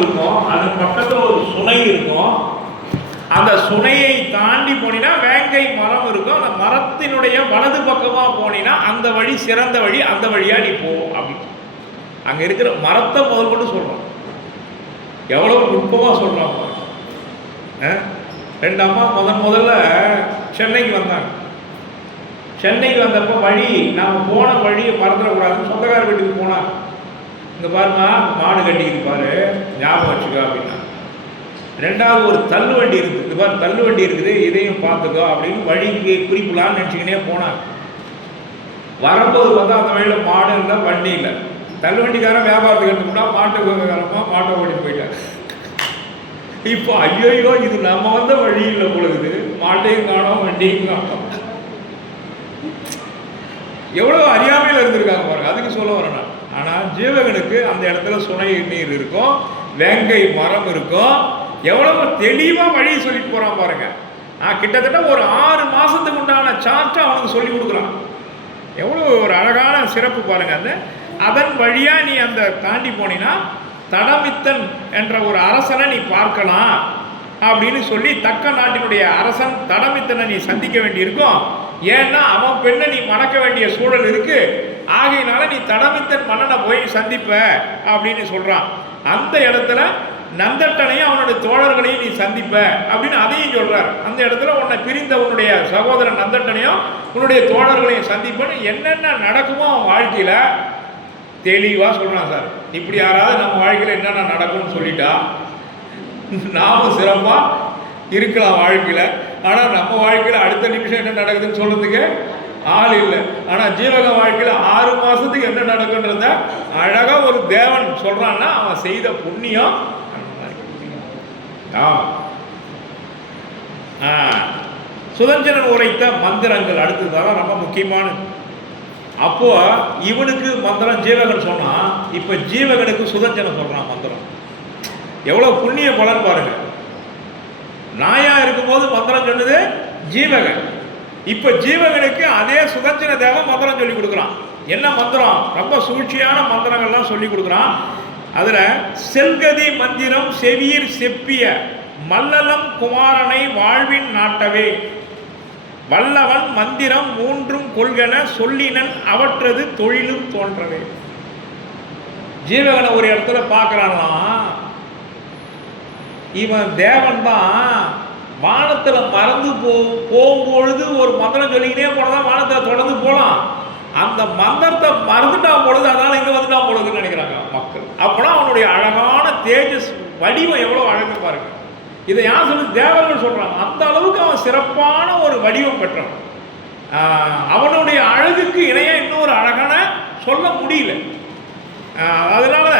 இருக்கும், அது பக்கத்தில் ஒரு சுனை இருக்கும். அந்த சுனையை தாண்டி போனீங்கன்னா வேங்கை மரம் இருக்கும். அந்த மரத்தினுடைய வலது பக்கமாக போனீங்கன்னா அந்த வழி சிறந்த வழி, அந்த வழியாக நீ போ அப்படின்னு அங்கே இருக்கிற மரத்தை முதல் கொண்டு சொல்கிறோம். எவ்வளோ நுட்பமாக சொல்கிறாங்க. ரெண்டு அம்மா முதல்ல சென்னைக்கு வந்தாங்க. சென்னைக்கு வந்தப்போ வழி நாம் போன வழியை மறந்துடக்கூடாதுன்னு சொந்தக்கார வீட்டுக்கு போனாங்க. இங்கே பாருமா மாடு கட்டிக்கிட்டு பாரு, ஞாபகம் வச்சுக்கோ அப்படின்னா. ரெண்டாவது ஒரு தள்ளு வண்டி இருக்குது, இது பாரு தள்ளு வண்டி இருக்குது, இதையும் பார்த்துக்கோ அப்படின்னு வழிக்கு குறிப்பிடலான்னு நினச்சிக்கினே போனாங்க. வரும்போது பார்த்தா அந்த வழியில் மாடு இல்லை, வண்டி இல்லை. தள்ளு வண்டிக்காரன் வியாபாரத்துக்கு எடுத்துக்கிட்டா மாட்டுக்காரமாக மாட்டை ஓடிட்டு போயிட்டாங்க. இப்போ ஐயோ இது நம்ம வந்த வழி இல்லை பொழுது, மாட்டையும் காணோம் வண்டியும் காணோம். எவ்வளோ அறியாமையில் இருந்திருக்காங்க பாருங்க. அதுக்கு சொல்ல வரேன். ஆனால் ஜீவகனுக்கு அந்த இடத்துல சுனை நீர் இருக்கும், வேங்கை மரம் இருக்கும். எவ்வளவு தெளிவாக வழி சொல்லிட்டு போகிறான் பாருங்க. கிட்டத்தட்ட ஒரு 6 மாதத்துக்கு உண்டான சார்ட்டை அவனுக்கு சொல்லி கொடுக்குறான். எவ்வளோ ஒரு அழகான சிறப்பு பாருங்க. அதன் வழியாக நீ அந்த தாண்டி போனீங்கன்னா தடமித்தன் என்ற ஒரு அரசனை நீ பார்க்கலாம் அப்படின்னு சொல்லி தக்க நாட்டினுடைய அரசன் தடமித்தனை நீ சந்திக்க வேண்டியிருக்கும். ஏன்னா அவன் பெண்ணை நீ மணக்க வேண்டிய சூழல் இருக்கு. ஆகையினால நீ தடமித்தன் மன்னனை போய் சந்திப்ப அப்படின்னு சொல்றான். அந்த இடத்துல நந்தட்டனையும் அவனுடைய தோழர்களையும் நீ சந்திப்ப அப்படின்னு அதையும் சொல்றார். அந்த இடத்துல உன்னை பிரிந்த உன்னுடைய சகோதரன் நந்தட்டனையும் உன்னுடைய தோழர்களையும் சந்திப்பன்னு என்னென்ன நடக்குமோ அவன் வாழ்க்கையில தெளிவாக சொல்றான். சார் இப்படி யாராவது நம்ம வாழ்க்கையில் என்னென்ன நடக்கும்னு சொல்லிட்டா நாமும் சிறப்பாக இருக்கலாம் வாழ்க்கையில். ஆனால் நம்ம வாழ்க்கையில் அடுத்த நிமிஷம் என்ன நடக்குதுன்னு சொல்றதுக்கு ஆள் இல்லை. ஆனால் ஜீவக வாழ்க்கையில் 6 மாதத்துக்கு என்ன நடக்குன்றத அழகாக ஒரு தேவன் சொல்றான்னா அவன் செய்த புண்ணியம். சுதஞ்சனன் உரைத்த மந்திரங்கள் அடுத்ததால ரொம்ப முக்கியமானது. அப்போ இவனுக்கு மந்திரம் ஜீவகன் சொன்னா, இப்ப ஜீவகனுக்கு சுதஞ்சனன் சொல்றான் மந்திரம். எவ்வளவு புண்ணிய பலன் பாருங்க. நாயா இருக்கும்போது மந்திரம் சொன்னது ஜீவகன். இப்ப ஜீவகனுக்கு அதே சுதஞ்சன தேவன் மந்திரம் சொல்லி கொடுக்குறான். என்ன மந்திரம்? ரொம்ப சூழ்ச்சியான மந்திரங்கள்லாம் சொல்லி கொடுக்குறான். அதுல செல்கதி மந்திரம் செவியர் செப்பிய மல்லலம் குமாரனை வாழ்வின் நாட்டவே வல்லவன் மந்திரம் 3 கொள்கன சொல்லினன் அவற்றது தொழிலும் தோன்றவே. ஜீவகனை ஒரு இடத்துல பார்க்கறானா, இவன் தேவன் தான் வானத்தில் மறந்து போகும்பொழுது ஒரு மந்திரம் சொல்லிக்கினே போனதான் வானத்தில் தொடர்ந்து போகலாம். அந்த மந்திரத்தை மறந்துட்டா பொழுது அதனால இங்கே வந்துட்டா பொழுதுன்னு நினைக்கிறாங்க மக்கள். அப்போனா அவனுடைய அழகான தேஜஸ் வடிவம் எவ்வளோ அழகு பாருங்க. இதை யார் சொல்லி தேவர்கள் சொல்றாங்க. அந்த அளவுக்கு அவன் சிறப்பான ஒரு வடிவம் பெற்றான். அவனுடைய அழகுக்கு இணைய இன்னொரு அழகான சொல்ல முடியல. அதனால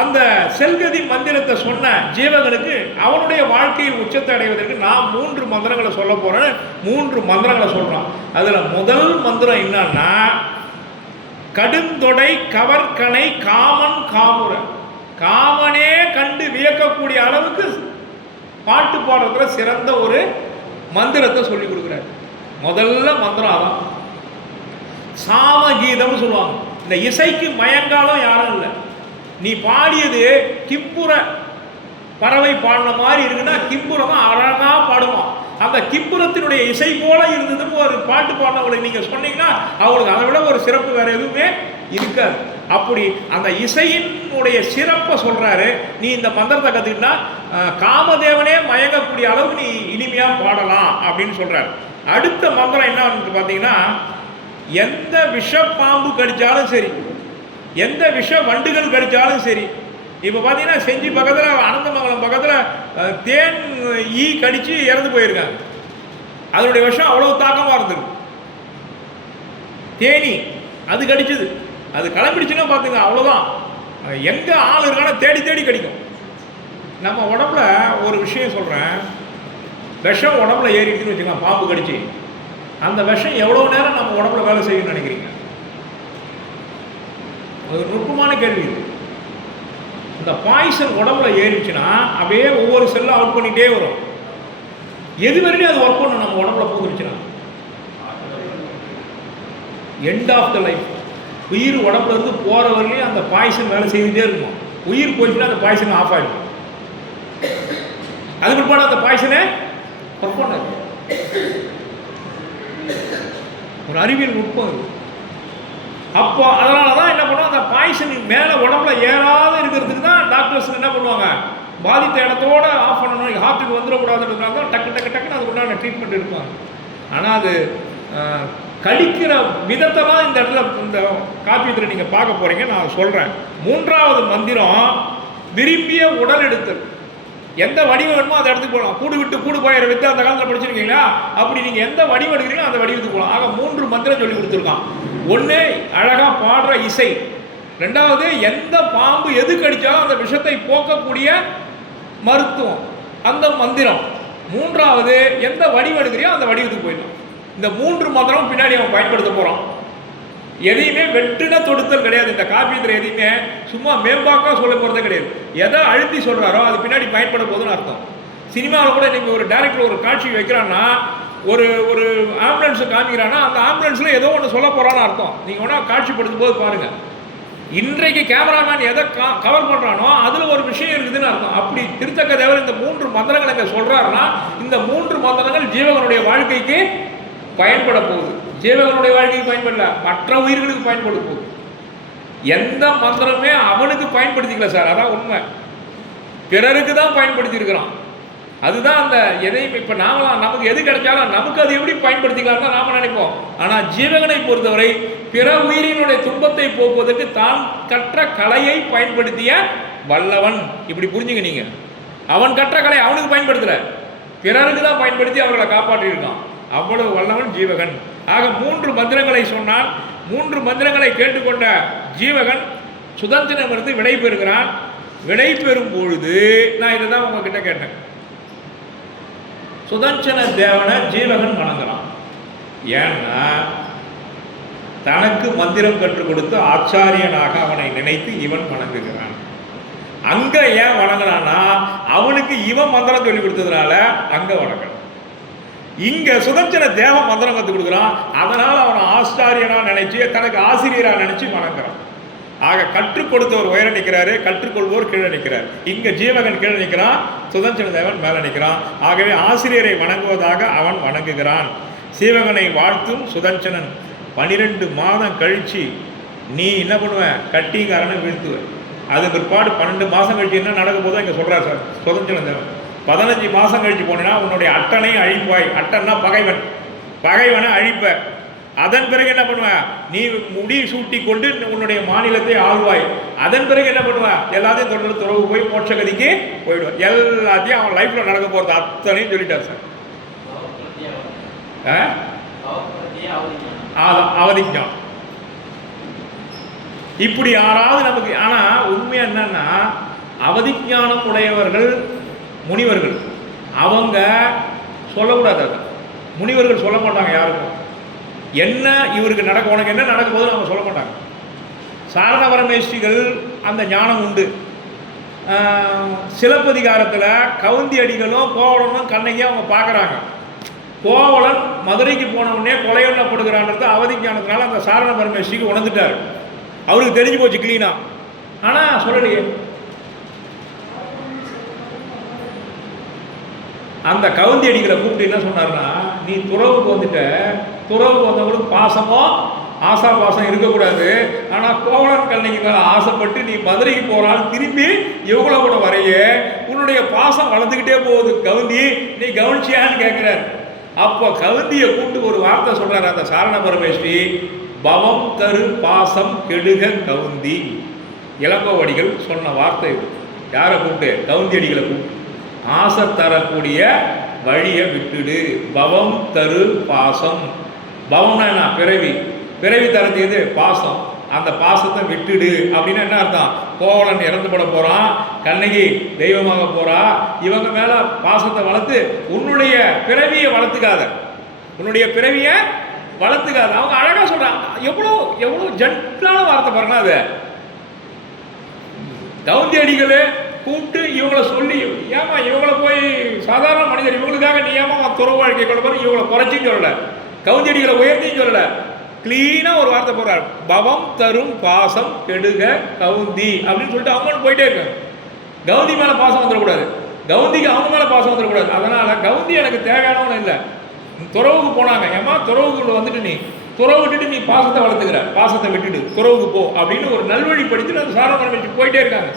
அந்த செல்கதி மந்திரத்தை சொன்ன ஜீவகனுக்கு அவனுடைய வாழ்க்கையில் உச்சத்தை அடைவதற்கு நான் 3 மந்திரங்களை சொல்ல போறேன். 3 மந்திரங்களை சொல்றான். அதுல முதல் மந்திரம் என்னன்னா, கடுந்தொடை கவர்கனை காமன் காமுற. காமனே கண்டு வியக்கக்கூடிய அளவுக்கு பாட்டு பாடுறதுல சிறந்த ஒரு மந்திரத்தை சொல்லி கொடுக்குறாரு. முதல்ல மந்திரம் அதான். சாமகீதம்னு சொல்லுவாங்க. இந்த இசைக்கு மயங்காலும் யாரும் இல்லை. நீ பாடியது கிம்புர பறவை பாடின மாதிரி இருக்குன்னா கிம்புரம் அழகா பாடுமா. அந்த கிம்புரத்தினுடைய இசை போல இருந்ததுன்னு ஒரு பாட்டு பாடினவங்களை நீங்க சொன்னீங்கன்னா அவங்களுக்கு அதை விட ஒரு சிறப்பு வேற எதுவுமே இருக்காது. அப்படி அந்த இசையினுடைய சிறப்பை சொல்றாரு. நீ இந்த மந்திரத்தை கத்துக்கிட்டா காமதேவனே மயங்கக்கூடிய அளவுக்கு நீ இனிமையா பாடலாம் அப்படின்னு சொல்றாரு. அடுத்த மந்திரம் என்ன பார்த்தீங்கன்னா, எந்த விஷ பாம்பு கடிச்சாலும் சரி, எந்த விஷ வண்டுகள் கடிச்சாலும் சரி. இப்போ பார்த்தீங்கன்னா செஞ்சி பக்கத்தில் அனந்தமங்கலம் பக்கத்தில் தேன் ஈ கடிச்சு இறந்து போயிருக்காங்க. அதனுடைய விஷம் அவ்வளவு தாக்கமாக இருந்தது. தேனி அது கடிச்சது, அது கிளம்பிடுச்சுன்னா பார்த்துங்க அவ்வளோதான். எங்கே ஆள் இருக்கான தேடி தேடி கடிக்கும். நம்ம உடம்புல ஒரு விஷயம் சொல்கிறேன், விஷம் உடம்புல ஏறிட்டுன்னு வச்சுக்கலாம். பாம்பு கடிச்சு அந்த விஷம் எவ்வளோ நேரம் நம்ம உடம்புல வேலை செய்யணும்னு நினைக்கிறீங்க? ஒரு நுட்பமான கேள்வி இது. இந்த பாய்சன் உடம்புல ஏறிச்சுன்னா அப்படியே ஒவ்வொரு செல்லும் அவுட் பண்ணிகிட்டே வரும். எது வரையும் அது ஒர்க் பண்ணும் நம்ம உடம்புல போந்துருச்சுன்னா எண்ட் ஆஃப் த லைஃப். உயிர் உடம்புல இருந்து போகிற வரையிலையும் அந்த பாய்சன் வேலை செய்துகிட்டே இருக்கும். உயிர் போச்சுன்னா அந்த பாய்சன் ஆஃப் ஆகிடும். அது பிற்பாடு அந்த பாய்சனை ஒர்க் பண்ணாது. ஒரு அறிவியல் நுட்பம் அது. அப்போ அதனால தான் என்ன பண்ணுவோம், அந்த பாய்சன் மேலே உடம்புல ஏறாத இருக்கிறதுக்கு தான் டாக்டர்ஸ் என்ன பண்ணுவாங்க, பாதித்த இடத்தோட ஆஃப் பண்ணணும், ஹார்ட்டுக்கு வந்துடக்கூடாதுன்றதுனால தான் டக்கு டக்கு டக்குன்னு அதுக்கு உண்டான ட்ரீட்மெண்ட் எடுப்பாங்க. ஆனால் அது கடிக்கிற விதத்தை தான் இந்த இடத்துல இந்த காப்பீட்டில் நீங்கள் பார்க்க போகிறீங்க. நான் சொல்கிறேன். 3வது மந்திரம் விரும்பிய உடல் எடுத்தல். எந்த வடிவம் வேணுமோ அந்த இடத்துக்கு போகலாம். கூடு விட்டு கூடு போயிற வித்து அந்த காலத்தில் படிச்சிருக்கீங்களா? அப்படி நீங்கள் எந்த வடிவம் எடுக்கிறீங்களோ அந்த வடிவத்துக்கு போகலாம். ஆக 3 மந்திரம் சொல்லி கொடுத்துருக்கான். ஒன்று அழகாக பாடுற இசை, 2வது எந்த பாம்பு எது கடித்தாலும் அந்த விஷத்தை போக்கக்கூடிய மருத்துவம் அந்த மந்திரம், 3வது எந்த வடிவம் எடுக்கிறியோ அந்த வடிவத்துக்கு போயிடலாம். இந்த 3 மந்திரம் பின்னாடி அவன் பயன்படுத்த போகிறான். எதையுமே வெற்றின தொடுத்தல் கிடையாது. இந்த காப்பீட்டில் எதையுமே சும்மா மேம்பாக்காக சொல்ல போகிறதே கிடையாது. எதை அழுத்தி சொல்கிறாரோ அது பின்னாடி பயன்பட போகுதுன்னு அர்த்தம். சினிமாவில் கூட நீங்கள் ஒரு டைரக்டர் ஒரு காட்சி வைக்கிறான்னா, ஒரு ஒரு ஆம்புலன்ஸை காமிக்கிறான்னா அந்த ஆம்புலன்ஸில் ஏதோ ஒன்று சொல்ல போகிறான்னு அர்த்தம். நீங்கள் வேணா காட்சிப்படுத்தும் போது பாருங்கள். இன்றைக்கு கேமராமேன் எதை கவர் பண்ணுறானோ அதில் ஒரு விஷயம் இருக்குதுன்னு அர்த்தம். அப்படி திருத்தக்க தேவர் இந்த 3 மந்திரங்கள் இங்கே சொல்கிறாருன்னா, இந்த 3 மந்திரங்கள் ஜீவகனுடைய வாழ்க்கைக்கு பயன்பட போகுது. ஜீவகனுடைய வாழ்க்கைக்கு பயன்படல, மற்ற உயிர்களுக்கு பயன்பட போகுது. எந்த மந்திரமே அவனுக்கு பயன்படுத்திக்கல சார், அதான் உண்மை. பிறருக்கு தான் பயன்படுத்தி இருக்கிறான். அதுதான் அந்த எதையும் இப்போ நாமலாம் நமக்கு எது கிடைச்சாலும் நமக்கு அது எப்படி பயன்படுத்திக்கலாம் தான் நாம் நினைப்போம். ஆனால் ஜீவகனை பொறுத்தவரை பிற உயிரினுடைய துன்பத்தை போக்குவதற்கு தான் கற்ற கலையை பயன்படுத்திய வல்லவன். இப்படி புரிஞ்சுங்க நீங்க. அவன் கற்ற கலை அவனுக்கு பயன்படுத்தல, பிறருக்கு தான் பயன்படுத்தி அவர்களை காப்பாற்றியிருக்கான். அவ்வளவு வல்லவன் ஜீவகன். ஆக 3 மந்திரங்களை சொன்னான். 3 மந்திரங்களை கேட்டுக்கொண்ட ஜீவகன் சுதந்திரமிருந்து விடை பெறுகிறான். விடை பெறும் பொழுது நான் இதை தான் உங்ககிட்ட கேட்டேன். சுதஞ்சன தேவனை ஜீவகன் வணங்குறான். ஏன்னா தனக்கு மந்திரம் கற்றுக் கொடுத்து ஆச்சாரியனாக அவனை நினைத்து இவன் வணங்குகிறான். அங்க ஏன் வணங்குறான்னா அவனுக்கு இவன் மந்திரம் சொல்லி கொடுத்ததுனால அங்க வணங்கணும். இங்க சுதஞ்சன தேவ மந்திரம் கற்றுக் கொடுக்குறான், அதனால அவனை ஆச்சாரியனா நினைச்சு தனக்கு ஆசிரியரா நினைச்சு வணங்குறான். ஆக கற்றுக் கொடுத்தவர் உயர நிற்கிறாரு, கற்றுக்கொள்வோர் கீழே நிற்கிறார். இங்க ஜீவகன் கீழே நிற்கிறான், சுதஞ்சன தேவன் மேலே நிற்கிறான். ஆகவே ஆசிரியரை வணங்குவதாக அவன் வணங்குகிறான். சீவகனை வாழ்த்தும் சுதஞ்சனன். 12 மாதம் கழிச்சு நீ என்ன பண்ணுவ, கட்டிங்காரனை வீழ்த்துவ. அது பிற்பாடு 12 மாதம் கழிச்சு என்ன நடக்க போதோ இங்கே சொல்கிறார் சார் சுதஞ்சன தேவன். 15 மாதம் கழிச்சு போனேன்னா உன்னுடைய அட்டனை அழிப்பாய். அட்டன்னா பகைவன், பகைவனை அழிப்ப. அதன் பிறகு என்ன பண்ணுவ, நீ முடி சூட்டி கொண்டு உன்னுடைய மாநிலத்தை ஆழ்வாய். அதன் பிறகு என்ன பண்ணுவ, எல்லாத்தையும் தொடர்ந்து துறவு போய் மோட்சகதிக்கு போயிடுவான். எல்லாத்தையும் அவன் லைஃப்ல நடக்க போகிறது அத்தனையும் சொல்லிட்டார் சார். அவதிக்கான். இப்படி யாராவது நமக்கு, ஆனா உண்மை என்னன்னா அவதிஞானம் உடையவர்கள் முனிவர்கள், அவங்க சொல்லக்கூடாது. அதை முனிவர்கள் சொல்ல மாட்டாங்க யாருக்கும். என்ன இவருக்கு நடக்க, உனக்கு என்ன நடக்கும் போது அவங்க சொல்ல மாட்டாங்க. சாரண பரமேஸ்வரிகள் அந்த ஞானம் உண்டு. சிலப்பதிகாரத்தில் கவுந்தி அடிகளும் கோவலனும் கண்ணகியும் அவங்க பார்க்குறாங்க. கோவலன் மதுரைக்கு போன உடனே கொலையொல்லப்படுகிறான்றது அவதி ஞானத்தினால அந்த சாரண பரமேஸ்வரிக்கு உணர்ந்துட்டார். அவருக்கு தெரிஞ்சு போச்சு கிளீனா. ஆனால் சொல்லலையே. அந்த கவுந்தி அடிகளை கூப்பிட்டு என்ன சொன்னார்னா, நீ துறவுக்கு வந்துட்ட, துறவுக்கு வந்தவங்களுக்கு பாசமோ ஆசா பாசம் இருக்கக்கூடாது. ஆனால் கோவலன் கண்ணகி மேலே ஆசைப்பட்டு நீ மதுரைக்கு போகிறான்னு திரும்பி இவங்கள கூட வரைய உன்னுடைய பாசம் வளர்ந்துக்கிட்டே போகுது கவுந்தி, நீ கவனிச்சியான்னு கேட்குறார். அப்போ கவுந்தியை கூப்பிட்டு ஒரு வார்த்தை சொல்கிறார் அந்த சாரண பரமேஸ்வரி, பவம் தரு பாசம் கெடுக கவுந்தி. இளங்கோவடிகள் சொன்ன வார்த்தை. யாரை கூப்பிட்டு, கவுந்தி அடிகளை கூப்பிட்டு, ஆசை தரக்கூடிய வழியை விட்டுடு. பவம் தரு பாசம். பவம்னா என்ன, பிறவி. பிறவி தரது பாசம். அந்த பாசத்தை விட்டுடு அப்படின்னு என்ன அர்த்தம், கோவலன் இறந்து போட போறான், கண்ணகி தெய்வமாக போறா, இவங்க மேல பாசத்தை வளர்த்து உன்னுடைய பிறவியை வளர்த்துக்காத, உன்னுடைய பிறவியை வளர்த்துக்காத. அவங்க அழகா சொல்றாங்க. எவ்வளோ எவ்வளோ ஜென்டிலான வார்த்தை பாருங்க. அது கவுந்தி அடிகளே கூப்பிட்டு இவங்களை சொல்லி, ஏமா இவங்களை போய் சாதாரண மனிதர் இவங்களுக்காக நீ ஏமா துறவு வாழ்க்கை கொள்ள போற, இவங்களை குறைச்சின்னு சொல்லலை, கவுந்தி அடிகளை உயர்த்தின்னு சொல்லலை, கிளீனாக ஒரு வார்த்தை போடுறார், பவம் தரும் பாசம் கெடுக கவுந்தி அப்படின்னு சொல்லிட்டு அவங்க போயிட்டே இருக்காங்க. கவுந்தி மேலே பாசம் வந்துடக்கூடாது, கவுந்திக்கு அவங்க மேலே பாசம் வந்துடக்கூடாது. அதனால் கவுந்தி எனக்கு தேவையானவனும் இல்லை. துறவுக்கு போனாங்க, ஏமா துறவுக்குள்ள வந்துட்டு நீ துறவு விட்டுட்டு நீ பாசத்தை வளர்த்துக்கிற, பாசத்தை விட்டுட்டு துறவுக்கு போ அப்படின்னு ஒரு நல்வழிப்படுத்திட்டு அந்த சாரண பரமேஸ்வரி போயிட்டே இருக்காங்க.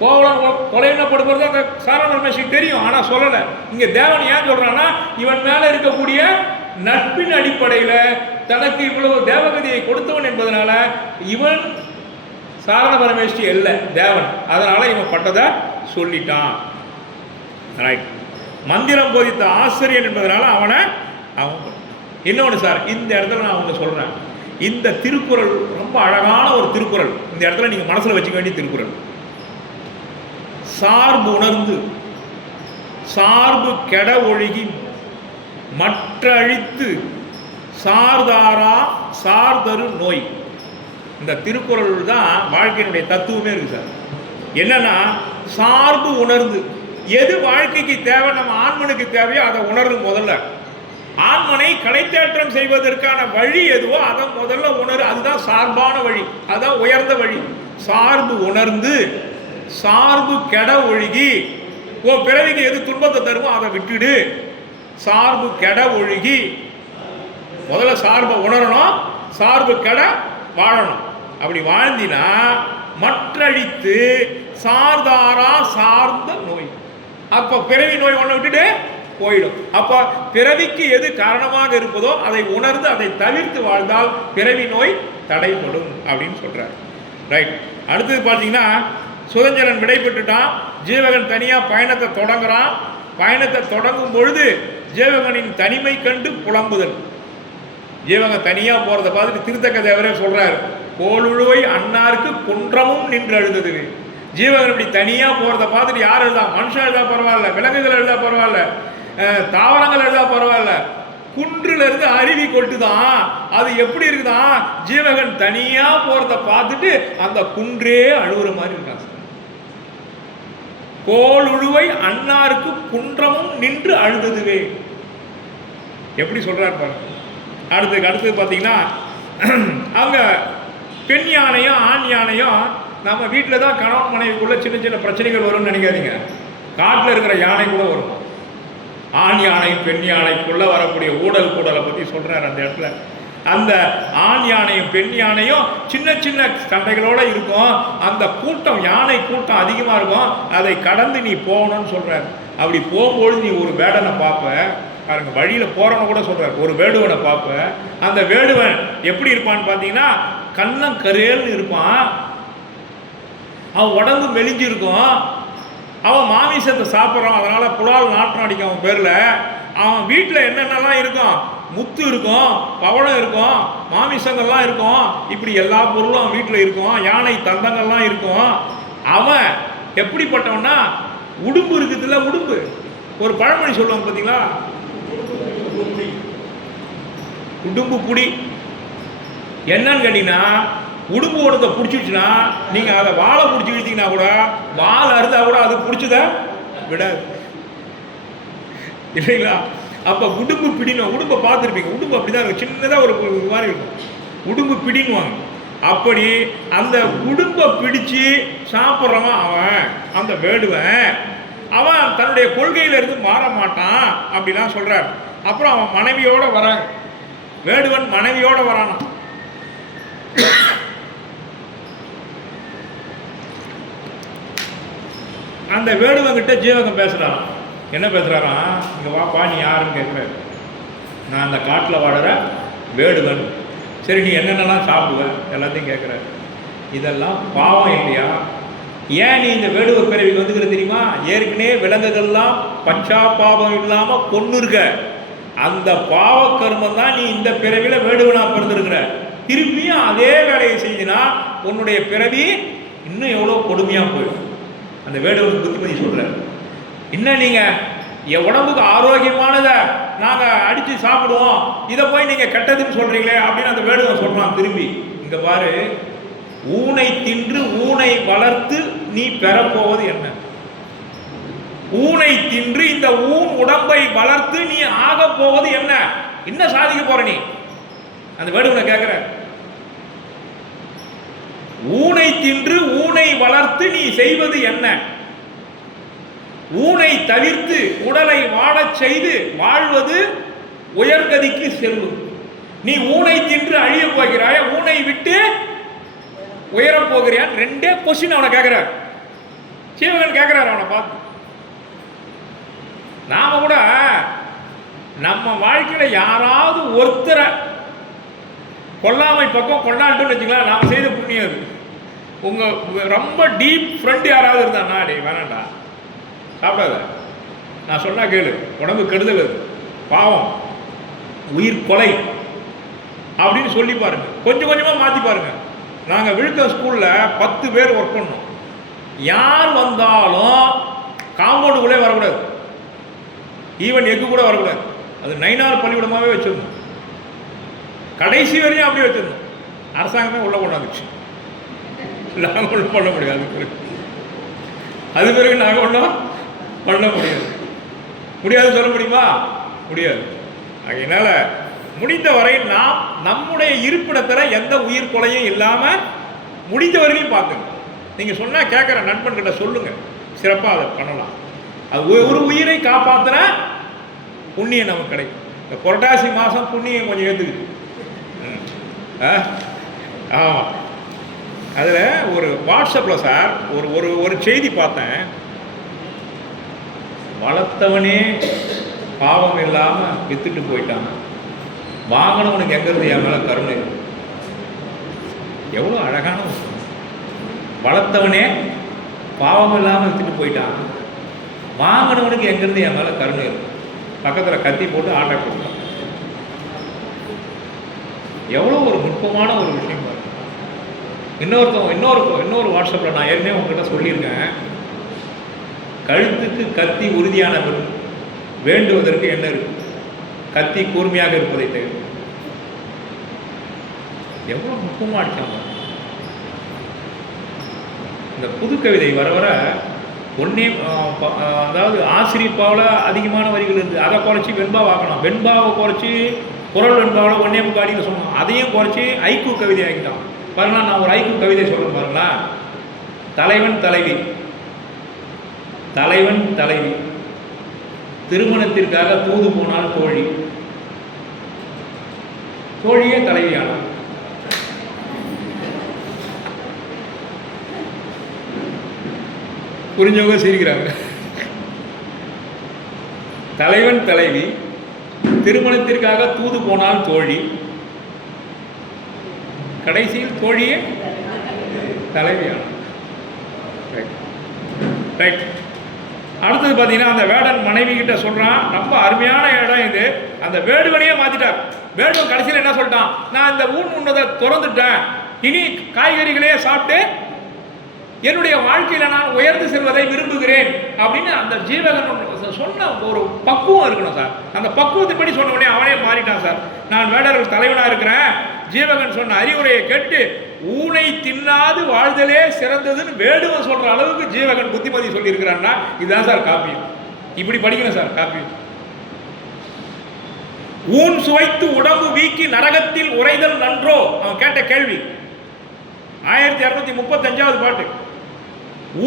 கோவலம் கொலையினப்படுறது அந்த சாரண பரமேஸ்வரிக்கு தெரியும், ஆனால் சொல்லலை. இங்கே தேவன் ஏன் சொல்கிறான்னா, இவன் மேலே இருக்கக்கூடிய நட்பின் அடிப்படையில் தனக்கு இவ்வளவு தேவகதியை கொடுத்தவன் என்பதனால இவன் சாரண பரமேஸ்வரி இல்லை தேவன், அதனால இவன் பட்டதை சொல்லிட்டான். ரைட். மந்திரம் போதித்த ஆசிரியர் என்பதனால அவனை அவன். இன்னொன்று சார், இந்த இடத்துல நான் ஒன்று சொல்கிறேன், இந்த திருக்குறள் ரொம்ப அழகான ஒரு திருக்குறள். இந்த இடத்துல நீங்கள் மனசில் வச்சுக்க வேண்டிய திருக்குறள். சார்பு உணர்ந்து சார்பு கெட ஒழுகி மற்ற அழித்து சார்தாரா சார்தரு நோய். இந்த திருக்குறள் தான் வாழ்க்கையினுடைய தத்துவமே இருக்கு சார். என்னன்னா, சார்பு உணர்ந்து எது வாழ்க்கைக்கு தேவை, நம்ம ஆண்மனுக்கு தேவையோ அதை உணர்வு. முதல்ல ஆண்மனை கடைத்தேற்றம் செய்வதற்கான வழி எதுவோ அதை முதல்ல உணரு. அதுதான் சார்பான வழி, அதுதான் உயர்ந்த வழி. சார்பு உணர்ந்து சார்பு கெட ஒழுகி, ஓ பிறவிக்கு எது துன்பத்தை தருமோ அதை விட்டுடு. சார்பு கெட ஒழுகி, முதல்ல சார்பை உணரணும், சார்பு கெட வாழணும். அப்படி வாழ்ந்தினா மற்றழித்து சார்தாரா சார்ந்த நோய். அப்போ பிறவி நோய் ஒன்றை விட்டுட்டு போயிடும். அப்போ பிறவிக்கு எது காரணமாக இருப்பதோ அதை உணர்ந்து அதை தவிர்த்து வாழ்ந்தால் பிறவி நோய் தடைப்படும் அப்படின்னு சொல்றார். ரைட். அடுத்தது பார்த்தீங்கன்னா, சுதந்திரன் விடை பெற்றுட்டான், ஜீவகன் தனியாக பயணத்தை தொடங்குறான். பயணத்தை தொடங்கும் பொழுது ஜீவகனின் தனிமை கண்டு புலம்புதல். ஜீவகன் தனியாக போகிறத பார்த்துட்டு திருத்தக்க தேவரே சொல்றாரு, கோளுழுவை அன்னாருக்கு குன்றமும் நின்று அழுதது. ஜீவகன் இப்படி தனியாக போகிறத பார்த்துட்டு யார் எழுதா, மனுஷன் எழுதா பரவாயில்ல, விலங்குகள் எழுதா பரவாயில்ல, தாவரங்கள் எழுதா பரவாயில்ல, குன்றுல இருந்து அருவி கொட்டுதான். அது எப்படி இருக்குதான், ஜீவகன் தனியா போறத பார்த்துட்டு அந்த குன்றே அழுகுற மாதிரி இருக்கான். கோளுழுவை அன்னாருக்கு குன்றமும் நின்று அழுததுவே. எப்படி சொல்றாரு பாருங்க. அடுத்தது பார்த்தீங்கன்னா, அவங்க பெண் யானையும் ஆண் யானையும் நம்ம வீட்டில் தான் கணவன் மனைவிக்குள்ள சின்ன சின்ன பிரச்சனைகள் வரும்னு நினைக்காதீங்க. காட்டில் இருக்கிற யானை கூட வரும். ஆண் யானையும் பெண் யானைக்குள்ள வரக்கூடிய ஊடல் கூடலை பற்றி சொல்றாரு அந்த இடத்துல. அந்த ஆண் யானையும் பெண் யானையும் சின்ன சின்ன சண்டைகளோட இருக்கும். அந்த கூட்டம், யானை கூட்டம் அதிகமாக இருக்கும். அதை கடந்து நீ போகணும்னு சொல்றாரு. அப்படி போகும்போது நீ ஒரு வேடனை பார்ப்ப பாருங்க, வழியில் போறவன கூட சொல்றாரு, ஒரு வேடுவனை பார்ப்ப. அந்த வேடுவன் எப்படி இருப்பான்னு பார்த்தீங்கன்னா, கண்ணம் கரேல்னு இருப்பான். அவன் உடம்பு மெலிஞ்சிருக்கும். அவன் மாமிசத்தை சாப்பிட்றான், அதனால புலால் நாட்டம் அடிக்கும் அவன் பேரில். அவன் வீட்டில் என்னென்னலாம் இருக்கும், முத்து இருக்கும், பவளம் இருக்கும், மாமிசங்கள்லாம் இருக்கும். இப்படி எல்லா பொருளும் அவன் வீட்டில் இருக்கும். யானை தந்தங்கள்லாம் இருக்கும். அவன் எப்படிப்பட்டவன்னா, உடும்பு இருக்குதுல்ல, உடும்பு. ஒரு பழமொழி சொல்லுவாங்க பார்த்தீங்களா, உடும்பு புடி. என்னன்னு கேட்டீங்கன்னா, உடும்பு ஒன்றத்தை பிடிச்சிடுச்சுன்னா நீங்கள் அதை வாழை பிடிச்சி இழுத்தீங்கன்னா கூட, வாழை அறுத்தா கூட அது பிடிச்சத விடாது இல்லைங்களா. அப்போ உடும்பு பிடினும். உடும்பை பார்த்துருப்பீங்க, உடும்பு அப்படி தான் இருக்கும், சின்னதாக ஒரு மாதிரி இருக்கும், உடும்பு பிடினுவாங்க. அப்படி அந்த உடும்பை பிடிச்சு சாப்பிட்றவன் அவன், அந்த வேடுவன். அவன் தன்னுடைய கொள்கையிலிருந்து மாற மாட்டான் அப்படிலாம் சொல்கிறார். அப்புறம் அவன் மனைவியோடு வராங்க, வேடுவன் மனைவியோடு வரானா. அந்த வேடுவங்கிட்ட ஜீவகம் பேசுகிறான். என்ன பேசுகிறாராம், இங்கே வாப்பா, நீ யாருன்னு கேட்குறாரு. நான் அந்த காட்டில் வாடுற வேடுவன். சரி, நீ என்னென்னலாம் சாப்பிடுவேன் எல்லாத்தையும் கேட்குறாரு. இதெல்லாம் பாவம் இல்லையா? ஏன் நீ இந்த வேடுவ பிறவிக்கு வந்துக்கிற தெரியுமா? ஏற்கனவே விலங்குகள்லாம் பச்சா பாவம் இல்லாமல் கொண்டு இருக்க. அந்த பாவ கர்மம் தான் நீ இந்த பிறவியில் வேடுவனாக பிறந்திருக்கிற. திருப்பியும் அதே வேலையை செஞ்சினா உன்னுடைய பிறவி இன்னும் எவ்வளோ கொடுமையாக போயிடும். அந்த வேடுவனுக்கு புத்திமதி சொல்கிறார். இன்னும் நீங்கள் என் உடம்புக்கு ஆரோக்கியமானதை நாங்கள் அடித்து சாப்பிடுவோம், இதை போய் நீங்கள் கெட்டதுன்னு சொல்கிறீங்களே அப்படின்னு அந்த வேடுவன் சொல்கிறான் திரும்பி. இங்கே பாரு, ஊனை தின்று ஊனை வளர்த்து நீ பெறப்போவது என்ன? ஊனை தின்று இந்த ஊன் உடம்பை வளர்த்து நீ ஆக போவது என்ன? என்ன சாதிக்க போற நீ? அந்த வேடுவனை கேட்கிற, ஊனை தின்று ஊனை வளர்த்து நீ செய்வது என்ன? ஊனை தவிர்த்து உடலை வாழச் செய்து வாழ்வது உயர்கதிக்கு செல்லும். நீ ஊனை தின்று அழிய போகிறாய, ஊனை விட்டு உயரப் போகிறான். ரெண்டே கொஸ்டின் அவனை கேட்கிறார், சீவகன் கேட்கிறார் அவனை பார்த்து. நாம கூட நம்ம வாழ்க்கையில யாராவது ஒருத்தரை கொல்லாமை பக்கம் கொண்டாண்டுன்னு வச்சுக்கலாம், நாம செய்த புண்ணியம் அது. உங்க ரொம்ப டீப் ஃப்ரெண்ட் யாராவது இருந்தா, டே வேணாண்டா சாப்பிடாத, நான் சொன்னா கேளு, உடம்பு கெடுதல் அது, பாவம், உயிர் கொலை அப்படின்னு சொல்லி பாருங்க. கொஞ்சம் கொஞ்சமா மாத்தி பாருங்க. நாங்கள் விழுக்க ஸ்கூலில் 10 பேர் ஒர்க் பண்ணோம். யார் வந்தாலும் காம்பவுண்டுக்குள்ளே வரக்கூடாது, ஈவன் எக்கு கூட வரக்கூடாது. அது 9 ஆர் பள்ளிக்கூடமாகவே வச்சுருந்தோம். கடைசி வரையும் அப்படியே வச்சுருந்தோம். அரசாங்கமே உள்ளே கொண்டாந்துச்சு. நாங்கள் ஒன்றும் பண்ண முடியாது. அது பிறகு நாங்கள் ஒன்றும் பண்ண முடியாது சொல்ல முடியுமா? முடியாது. அதனால் முடிந்த வரை நாம் நம்முடைய இருப்பிடத்தில் எந்த உயிர் கொலையும் இல்லாமல் முடிந்த வரையும் பார்க்கணும். நீங்கள் சொன்னால் கேட்குற நண்பன்கிட்ட சொல்லுங்கள், சிறப்பாக அதை பண்ணலாம். அது ஒரு உயிரை காப்பாற்றின புண்ணியம் நமக்கு கிடைக்கும். இந்த புரட்டாசி மாதம் புண்ணியம் கொஞ்சம் ஏற்றுக்குது. ஆமாம், அதில் ஒரு வாட்ஸ்அப்பில் சார் ஒரு செய்தி பார்த்தேன். வளர்த்தவனே பாவம் இல்லாமல் வித்துட்டு போயிட்டான், வாங்கினவனுக்கு எங்கிறது என் மேலே கருணை. எவ்வளோ அழகான வளர்த்தவனே பாவம் இல்லாமல் வித்துட்டு போயிட்டான், வாங்கினவனுக்கு எங்கிறது என் மேலே கருணை இருக்கும். பக்கத்தில் கத்தி போட்டு ஆட்டை போட்டான். எவ்வளோ ஒரு நுட்பமான ஒரு விஷயம் பாருங்க. இன்னொரு வாட்ஸ்அப்பில் நான் ஏற்கனவே உங்ககிட்ட சொல்லியிருக்கேன், கழுத்துக்கு கத்தி உறுதியான வேண்டுவதற்கு என்ன இருக்கு? கத்தி கூர்மையாக இருப்பதை தேவை. எவ்வளோ நுட்பமாக அடிச்சாங்க. இந்த புது கவிதை வர வர ஒன்னே, அதாவது ஆசிரியப்பாவில் அதிகமான வரிகள் இருக்குது, அதை குறைச்சி வெண்பாவாக்கணும். வெண்பாவை குறைச்சி குரல் வெண்பாவில் ஒன்னே முக்காடின்னு சொன்னோம், அதையும் குறைச்சி ஐக்கூ கவிதை ஆகிட்டான். பாருங்களா, நான் ஒரு ஐக்கூ கவிதை சொல்கிறேன் பாருங்களா. தலைவன் தலைவி, தலைவன் தலைவி, திருமணத்திற்காக தூது போனால் தோழி, தோழியே தலைவியானார். புரிஞ்சவங்க சிரிக்கிறாங்க. தலைவன் தலைவி, திருமணத்திற்காக தூது போனால் தோழி, கடைசியில் தோழியே தலைவியானார். ரைட். அடுத்தது பார்த்தீங்கன்னா, அந்த வேடன் மனைவி கிட்ட சொல்றான், ரொம்ப அருமையான இடம் இது, அந்த வேடுவனையே மாத்திட்டார். வேடுவன் கடைசியில் என்ன சொல்லிட்டான், நான் இந்த ஊன் உண்ணதை திறந்துட்டேன், இனி காய்கறிகளே சாப்பிட்டு என்னுடைய வாழ்க்கையில் நான் உயர்ந்து செல்வதை விரும்புகிறேன் அப்படின்னு அந்த ஜீவகன் சொன்ன ஒரு பக்குவம் இருக்கணும் சார். அந்த பக்குவத்தின்படி சொன்ன உடனே அவனே மாறிட்டான் சார். நான் வேடர்கள் தலைவனாக இருக்கிறேன், ஜீவகன் சொன்ன அறிவுரையை கேட்டு ஊனை தின்னாது வாழ்தலே சிறந்ததுன்னு வேடுவன் சொல்ற அளவுக்கு ஜீவகன் புத்திமதி சொல்லி இருக்கிறான்னா, இதுதான் சார் காப்பியம். இப்படி படிக்கணும் சார் காப்பியம். ஊன் சுவைத்து உடம்பு வீக்கி நரகத்தில் உரைதல் நன்றோ, அவன் கேட்ட கேள்வி 1235வது பாட்டு.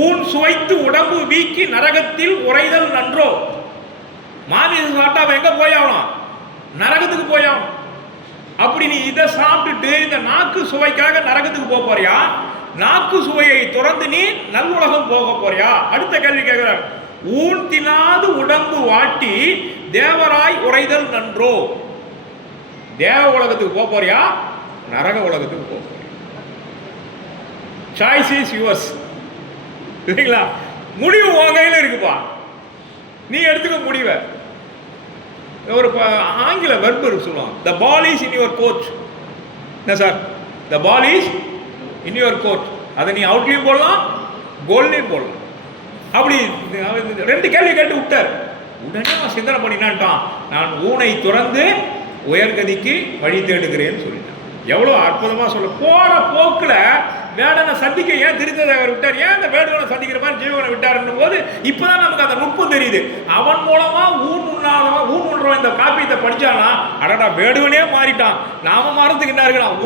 ஊன் சுவைத்து உடம்பு வீக்கி நரகத்தில் உரைதல் நன்றோ. மாமிசம் சாப்பிட்டா அவன் எங்க போயாவணும்? நரகத்துக்கு போயாவணும். அப்படி நீ இதை சாப்பிட்டுட்டு இந்த நாக்கு சுவைக்காக நரகத்துக்கு போக போறியா? நாக்கு சுவையை துறந்து நீ நல்லுலகம் போக போறியா? அடுத்த கேள்வி கேட்கிறார். ஊன் தினாது உடம்பு வாட்டி தேவராய் உரைதல் நன்றோ. தேவ உலகத்துக்கு போக போறியா? நரக உலகத்துக்கு போக போறியா? Choice is yours. இல்லைங்களா? முடிவு உன் கையில் இருக்குப்பா, நீ எடுத்துக்க முடிவை. ஒரு ஆங்கில வெர்பு சொல்லுவாங்க, the ball is in your court. என்ன sir? the ball is in your court. அதை நீ அவுட்லையும் போடலாம், கோல்லையும் போடலாம். அப்படி 2 கேள்வி கேட்டு விட்டார். உடனே அவன் சிந்தனை பண்ணினான்ட்டான், நான் ஊனை துறந்து உயர்கதிக்கு வழி தேடுகிறேன்னு சொல்லிட்டான். எவ்வளோ அற்புதமாக சொல்ல. போகிற போக்கில் வேடனை சந்திக்க ஏன் திருத்ததேவர் விட்டார், ஏன் அந்த வேடுவனை சந்திக்கிற மாதிரி ஜீவனை விட்டாருன்னும் போது இப்போதான் நமக்கு அந்த நுட்பம் தெரியுது. அவன் மூலமா ஊன் அப்புறம் இந்த காப்பியத்தை படிச்சானா அடடா வேடுவனே மாறிட்டான், நாம மாறதுக்கு என்ன இருக்கலாம்,